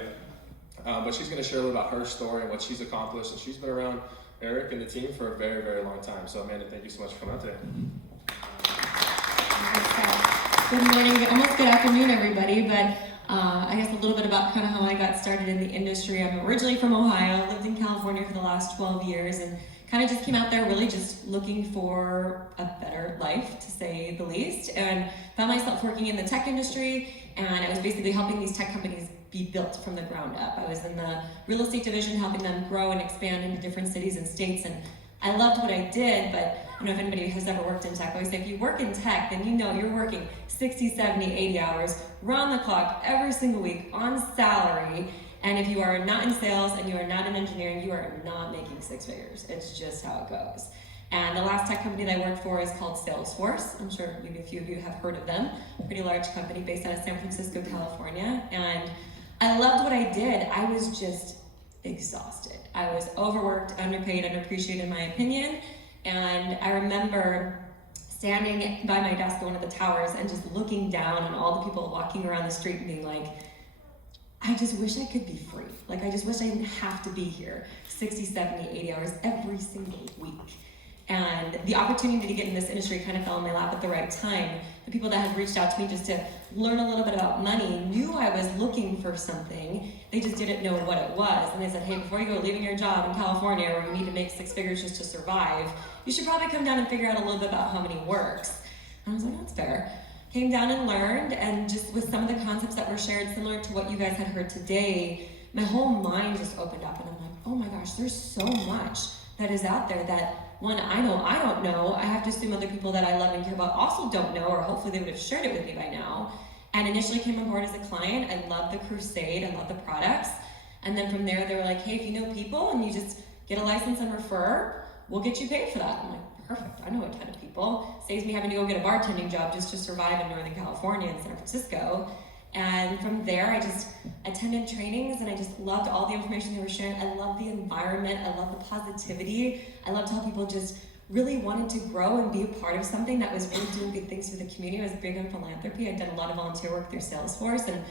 But she's going to share a little about her story and what she's accomplished, and she's been around Eric and the team for a very, very long time. So Amanda, thank you so much for coming out today. Good morning, almost good afternoon, everybody. But I guess a little bit about kind of how I got started in the industry. I'm originally from Ohio, lived in California for the last 12 years, and kind of just came out there really just looking for a better life, to say the least, and found myself working in the tech industry, and I was basically helping these tech companies be built from the ground up. I was in the real estate division, helping them grow and expand into different cities and states, and I loved what I did, but I don't know if anybody has ever worked in tech. I always say if you work in tech, then you know you're working 60, 70, 80 hours, round the clock, every single week, on salary. And if you are not in sales and you are not in engineering, you are not making six figures. It's just how it goes. And the last tech company that I worked for is called Salesforce. I'm sure maybe a few of you have heard of them. Pretty large company based out of San Francisco, California. And I loved what I did. I was just exhausted. I was overworked, underpaid, underappreciated in my opinion. And I remember standing by my desk at one of the towers and just looking down on all the people walking around the street and being like, I just wish I could be free. Like, I just wish I didn't have to be here 60, 70, 80 hours every single week. And the opportunity to get in this industry kind of fell in my lap at the right time. The people that had reached out to me just to learn a little bit about money knew I was looking for something. They just didn't know what it was. And they said, hey, before you go leaving your job in California where you need to make six figures just to survive, you should probably come down and figure out a little bit about how money works. And I was like, that's fair. Came down and learned, and just with some of the concepts that were shared, similar to what you guys had heard today, my whole mind just opened up, and I'm like, oh my gosh, there's so much that is out there that, one, I know I don't know. I have to assume other people that I love and care about also don't know, or hopefully they would have shared it with me by now. And initially came on board as a client. I love the crusade, I love the products. And then from there, they were like, hey, if you know people and you just get a license and refer, we'll get you paid for that. I'm like, perfect, I know a ton of people. Saves me having to go get a bartending job just to survive in Northern California and San Francisco. And from there, I just attended trainings and I just loved all the information they were sharing. I love the environment, I love the positivity. I loved how people just really wanted to grow and be a part of something that was really doing good things for the community. I was big on philanthropy. I'd done a lot of volunteer work through Salesforce, and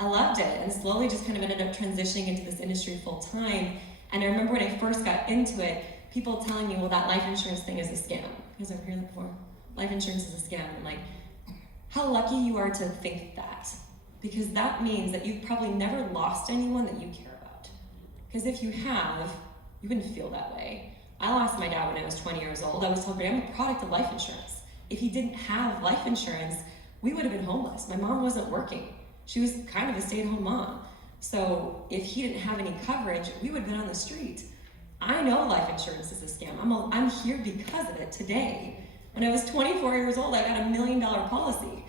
I loved it, and slowly just kind of ended up transitioning into this industry full time. And I remember when I first got into it, people telling me, well, that life insurance thing is a scam. You guys ever heard that before? Life insurance is a scam. I'm like, how lucky you are to think that. Because that means that you've probably never lost anyone that you care about. Because if you have, you wouldn't feel that way. I lost my dad when I was 20 years old. I was told, I'm a product of life insurance. If he didn't have life insurance, we would have been homeless. My mom wasn't working. She was kind of a stay-at-home mom. So if he didn't have any coverage, we would have been on the street. I know life insurance is a scam. I'm here because of it today. When I was 24 years old, I got $1 million policy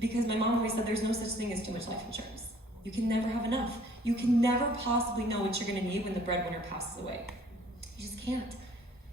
because my mom always said there's no such thing as too much life insurance. You can never have enough. You can never possibly know what you're gonna need when the breadwinner passes away. You just can't.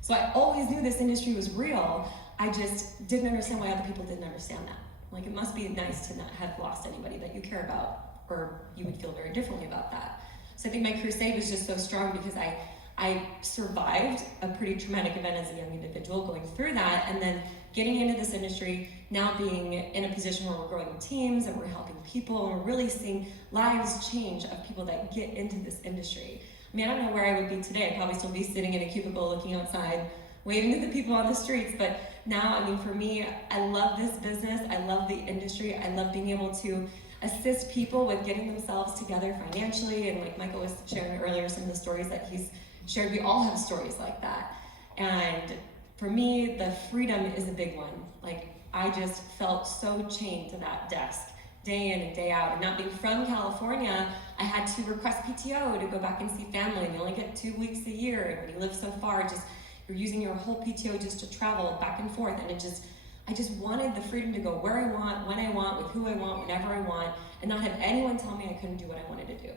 So I always knew this industry was real. I just didn't understand why other people didn't understand that. Like, it must be nice to not have lost anybody that you care about, or you would feel very differently about that. So I think my crusade was just so strong because I survived a pretty traumatic event as a young individual, going through that, and then getting into this industry, now being in a position where we're growing teams and we're helping people, and we're really seeing lives change of people that get into this industry. I mean, I don't know where I would be today. I'd probably still be sitting in a cubicle looking outside, waving to the people on the streets, but now, I mean, for me, I love this business, I love the industry, I love being able to assist people with getting themselves together financially, and like Michael was sharing earlier, some of the stories that he's shared, we all have stories like that. And for me, the freedom is a big one. Like, I just felt so chained to that desk day in and day out. And not being from California, I had to request PTO to go back and see family. And you only get 2 weeks a year. And when you live so far, just you're using your whole PTO just to travel back and forth. And I just wanted the freedom to go where I want, when I want, with who I want, whenever I want, and not have anyone tell me I couldn't do what I wanted to do.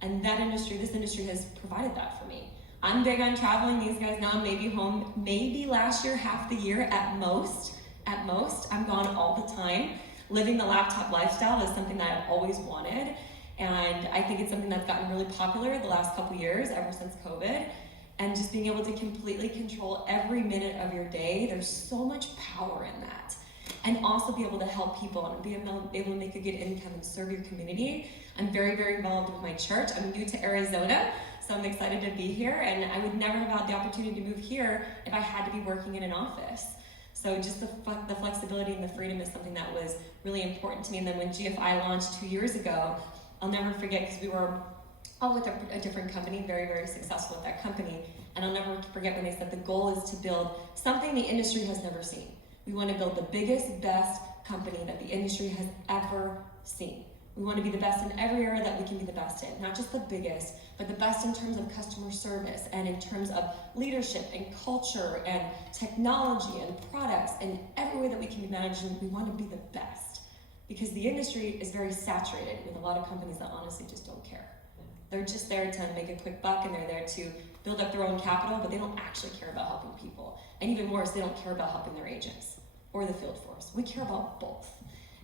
And that industry, this industry has provided that for me. I'm big on traveling. These guys now may be home maybe last year, half the year at most. At most, I'm gone all the time. Living the laptop lifestyle is something that I've always wanted. And I think it's something that's gotten really popular the last couple years, ever since COVID. And just being able to completely control every minute of your day, there's so much power in that. And also be able to help people and be able to make a good income and serve your community. I'm very, very involved with my church. I'm new to Arizona, So I'm excited to be here, and I would never have had the opportunity to move here if I had to be working in an office. So just the flexibility and the freedom is something that was really important to me. And then when GFI launched 2 years ago, I'll never forget, because we were all with a different company, very, very successful with that company. And I'll never forget when they said the goal is to build something the industry has never seen. We want to build the biggest, best company that the industry has ever seen. We want to be the best in every area that we can be the best in, not just the biggest, but the best in terms of customer service and in terms of leadership and culture and technology and products and every way that we can be managed. We want to be the best, because the industry is very saturated with a lot of companies that honestly just don't care. They're just there to make a quick buck, and they're there to build up their own capital, but they don't actually care about helping people. And even worse, they don't care about helping their agents or the field force. We care about both.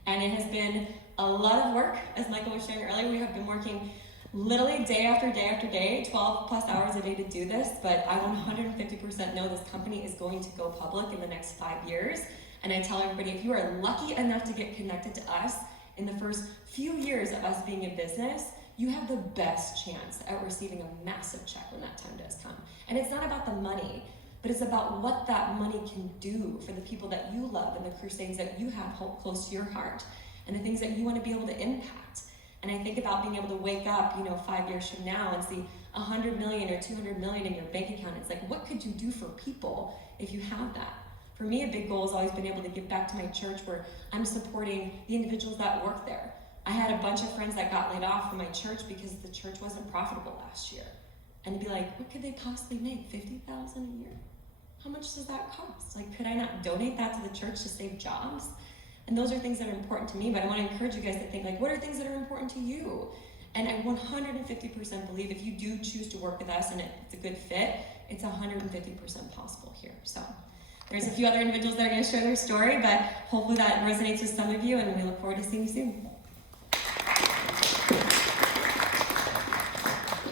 And it has been a lot of work, as Michael was sharing earlier. We have been working literally day after day after day, 12 plus hours a day to do this, but I 150% know this company is going to go public in the next 5 years. And I tell everybody, if you are lucky enough to get connected to us in the first few years of us being in business, you have the best chance at receiving a massive check when that time does come. And it's not about the money, but it's about what that money can do for the people that you love and the crusades that you have close to your heart and the things that you want to be able to impact. And I think about being able to wake up, 5 years from now and see 100 million or 200 million in your bank account. It's like, what could you do for people if you have that? For me, a big goal has always been able to give back to my church, where I'm supporting the individuals that work there. I had a bunch of friends that got laid off from my church because the church wasn't profitable last year. And to be like, what could they possibly make? $50,000 a year? How much does that cost? Like, could I not donate that to the church to save jobs? And those are things that are important to me, but I want to encourage you guys to think, like, what are things that are important to you? And I 150% believe if you do choose to work with us and it's a good fit, it's 150% possible here. So there's a few other individuals that are going to share their story, but hopefully that resonates with some of you, and we look forward to seeing you soon.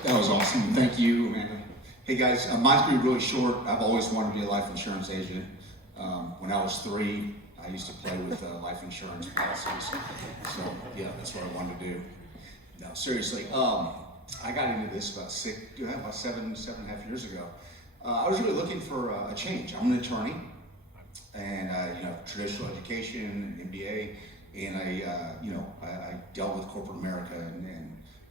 That was awesome. Thank you, Amanda. Hey guys, mine's gonna be really short. I've always wanted to be a life insurance agent. When I was 3, I used to play with life insurance policies. So yeah, that's what I wanted to do. No, seriously. I got into this about 7.5 years ago. I was really looking for a change. I'm an attorney, and traditional education, MBA, and I dealt with corporate America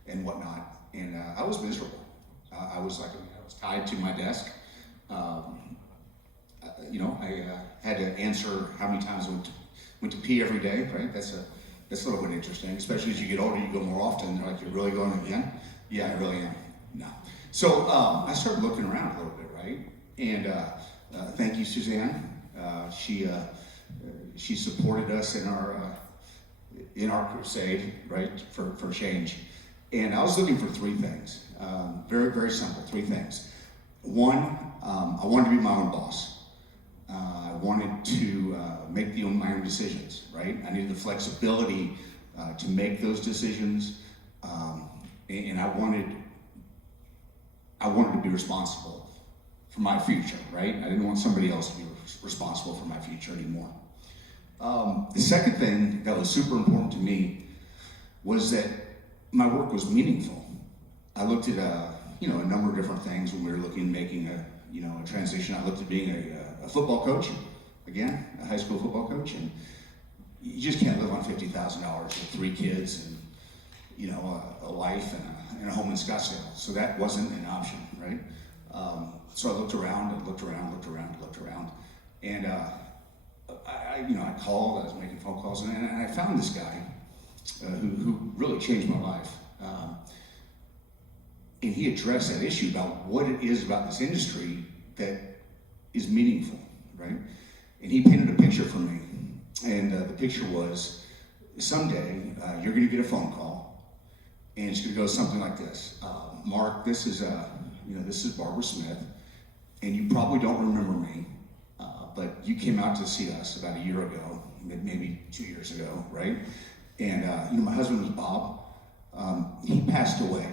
and whatnot. And I was miserable. I was tied to my desk. I had to answer how many times I went to pee every day, right? That's a little bit interesting, especially as you get older, you go more often. They're like, you're really going again? Yeah, I really am. No. So I started looking around a little bit, right? And thank you, Suzanne. She supported us in our crusade, right, for change. And I was looking for 3 things, very, very simple, 3 things. One, I wanted to be my own boss. I wanted to make my own decisions, right? I needed the flexibility to make those decisions, and I wanted to be responsible for my future, right? I didn't want somebody else to be responsible for my future anymore. The second thing that was super important to me was that my work was meaningful. I looked at a number of different things when we were making a transition. I looked at being a football coach, again, a high school football coach, and you just can't live on $50,000 with 3 kids and a wife and a home in Scottsdale. So that wasn't an option, right? So I looked around, and I called. I was making phone calls, and I found this guy. Who really changed my life. And he addressed that issue about what it is about this industry that is meaningful, right? And he painted a picture for me. And the picture was, someday you're gonna get a phone call, and it's gonna go something like this. Mark, this is Barbara Smith, and you probably don't remember me, but you came out to see us about a year ago, maybe 2 years ago, right? And my husband was Bob. He passed away,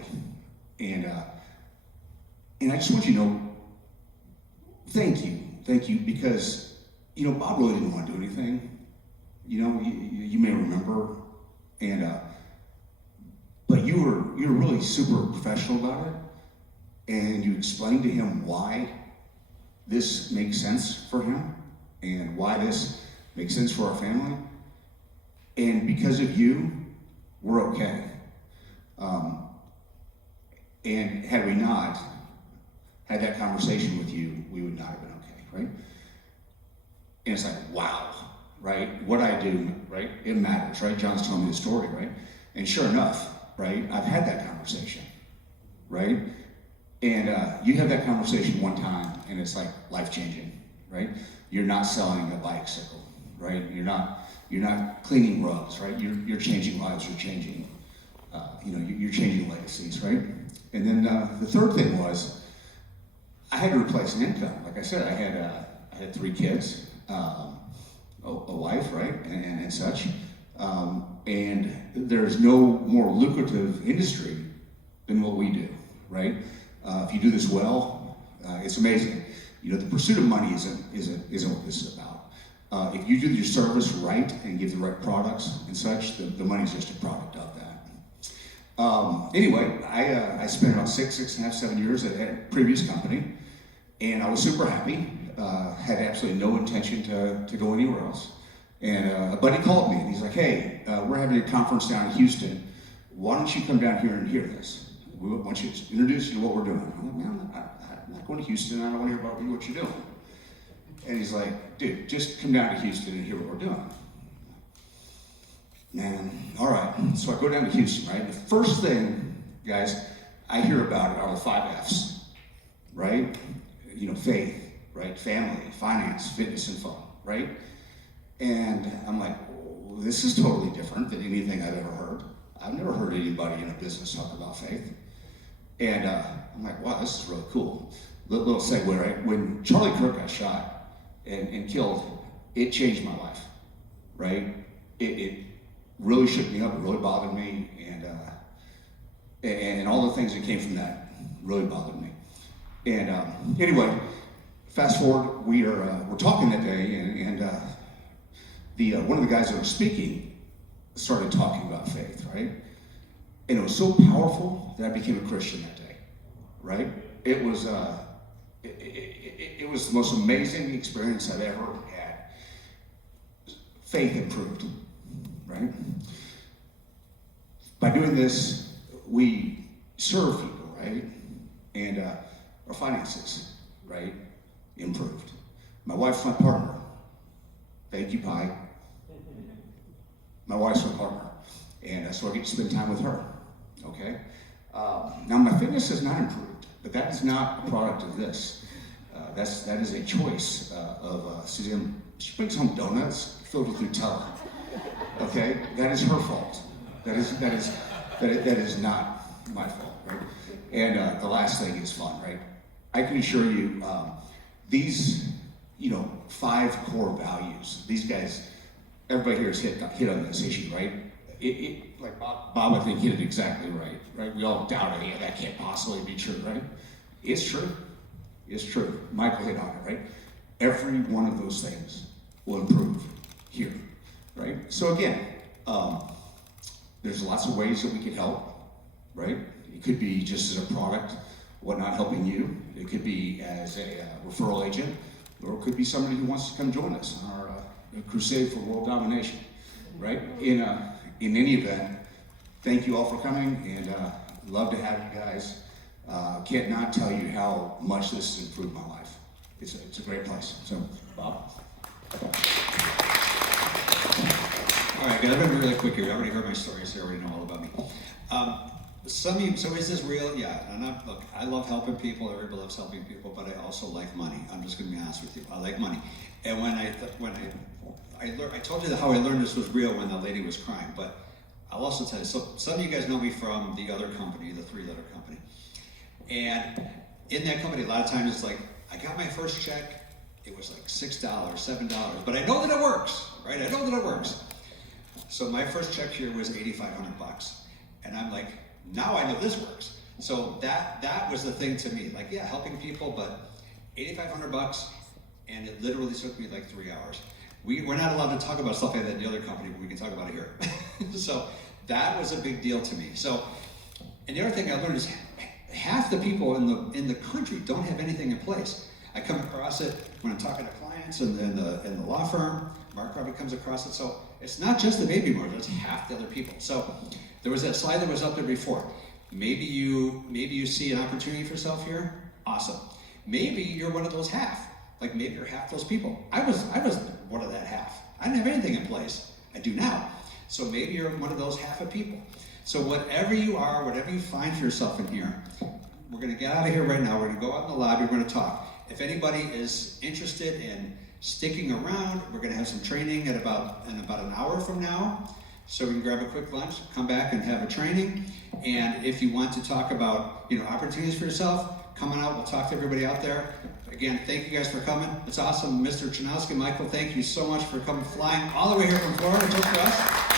and I just want you to know, thank you, because Bob really didn't want to do anything. You may remember, and but you were really super professional about it, and you explain to him why this makes sense for him and why this makes sense for our family, and because of you, we're okay. And had we not had that conversation with you, we would not have been okay, right? And it's like, wow, right? What I do, right? It matters, right? John's telling me the story, right? And sure enough, right? I've had that conversation, right? And you have that conversation one time, and it's like life-changing, right? You're not selling a bicycle, right? You're not cleaning rugs, right? You're changing lives. You're changing, you're changing legacies, right? And then the third thing was, I had to replace an income. Like I said, I had 3 kids, a wife, right, and such. And there's no more lucrative industry than what we do, right? If you do this well, it's amazing. The pursuit of money isn't what this is about. If you do your service right and give the right products and such, the money's just a product of that. Anyway, I spent about 6.5, 7 years at a previous company, and I was super happy. Had absolutely no intention to go anywhere else. And a buddy called me, and he's like, hey, we're having a conference down in Houston. Why don't you come down here and hear this? We want you to introduce you to what we're doing. I'm like, man, I'm not going to Houston. I don't want to hear about what you're doing. And he's like, dude, just come down to Houston and hear what we're doing. Man, all right. So I go down to Houston, right? The first thing, guys, I hear about it are the 5 F's, right? Faith, right? Family, finance, fitness, and fun, right? And I'm like, well, this is totally different than anything I've ever heard. I've never heard anybody in a business talk about faith. And I'm like, wow, this is really cool. Little segue, right? When Charlie Kirk got shot and killed, it changed my life, right? It really shook me up. It really bothered me, and all the things that came from that really bothered me. And anyway, fast forward, we're talking that day, and one of the guys that was speaking started talking about faith, right? And it was so powerful that I became a Christian that day, right? It was the most amazing experience I've ever had. Faith improved, right? By doing this, we serve people, right? And our finances, right, improved. My wife's my partner. Thank you, Pi. My wife's my partner. And so I get to spend time with her, okay? Now my fitness has not improved, but that is not a product of this. That is a choice of Suzanne. She brings home donuts filled with Nutella, okay? That is her fault. That is not my fault, right? And the last thing is fun, right? I can assure you, these, 5 core values, these guys, everybody here has hit on this issue, right? Like Bob, I think, hit it exactly right? We all doubted it. That can't possibly be true, right? It's true. It's true. Michael hit on it, right? Every one of those things will improve here, right? So again, there's lots of ways that we can help, right? It could be just as a product, whatnot, helping you. It could be as a referral agent, or it could be somebody who wants to come join us on our crusade for world domination, right? In any event, thank you all for coming, and love to have you guys. Can't not tell you how much this has improved my life. It's a great place. So, Bob. All right, guys, I'm gonna be really quick here. You already heard my story, so you already know all about me. Some of you, so is this real? Yeah, and look, I love helping people. Everybody loves helping people, but I also like money. I'm just gonna be honest with you. I like money. And when I told you how I learned this was real when the lady was crying, but I'll also tell you, so some of you guys know me from the other company, the 3-letter company. And in that company, a lot of times it's like, I got my first check, it was like $6, $7, but I know that it works, right? I know that it works. So my first check here was $8,500. And I'm like, now I know this works. So that was the thing to me. Like, yeah, helping people, but $8,500, and it literally took me like 3 hours. We're not allowed to talk about stuff like that in the other company, but we can talk about it here. So that was a big deal to me. So, and the other thing I learned is half the people in the country don't have anything in place. I come across it when I'm talking to clients in the law firm. Mark probably comes across it. So it's not just the baby boomers, it's half the other people. So there was that slide that was up there before. Maybe you see an opportunity for yourself here. Awesome. Maybe you're one of those half. Like maybe you're half those people. I was one of that half. I didn't have anything in place. I do now. So maybe you're one of those half of people. So whatever you are, whatever you find for yourself in here, we're gonna get out of here right now. We're gonna go out in the lobby, we're gonna talk. If anybody is interested in sticking around, we're gonna have some training in about an hour from now. So we can grab a quick lunch, come back and have a training. And if you want to talk about, opportunities for yourself, come on out, we'll talk to everybody out there. Again, thank you guys for coming. It's awesome. Mr. Chanowski, Michael, thank you so much for coming, flying all the way here from Florida just for us.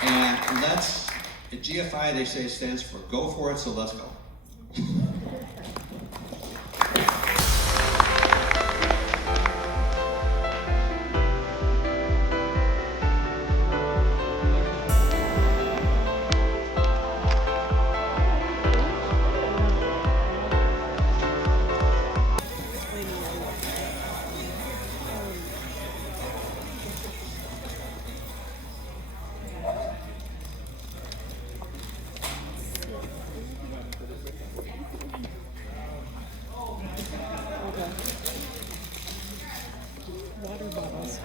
And that's, at GFI, they say stands for go for it, so let's go. Water bottles.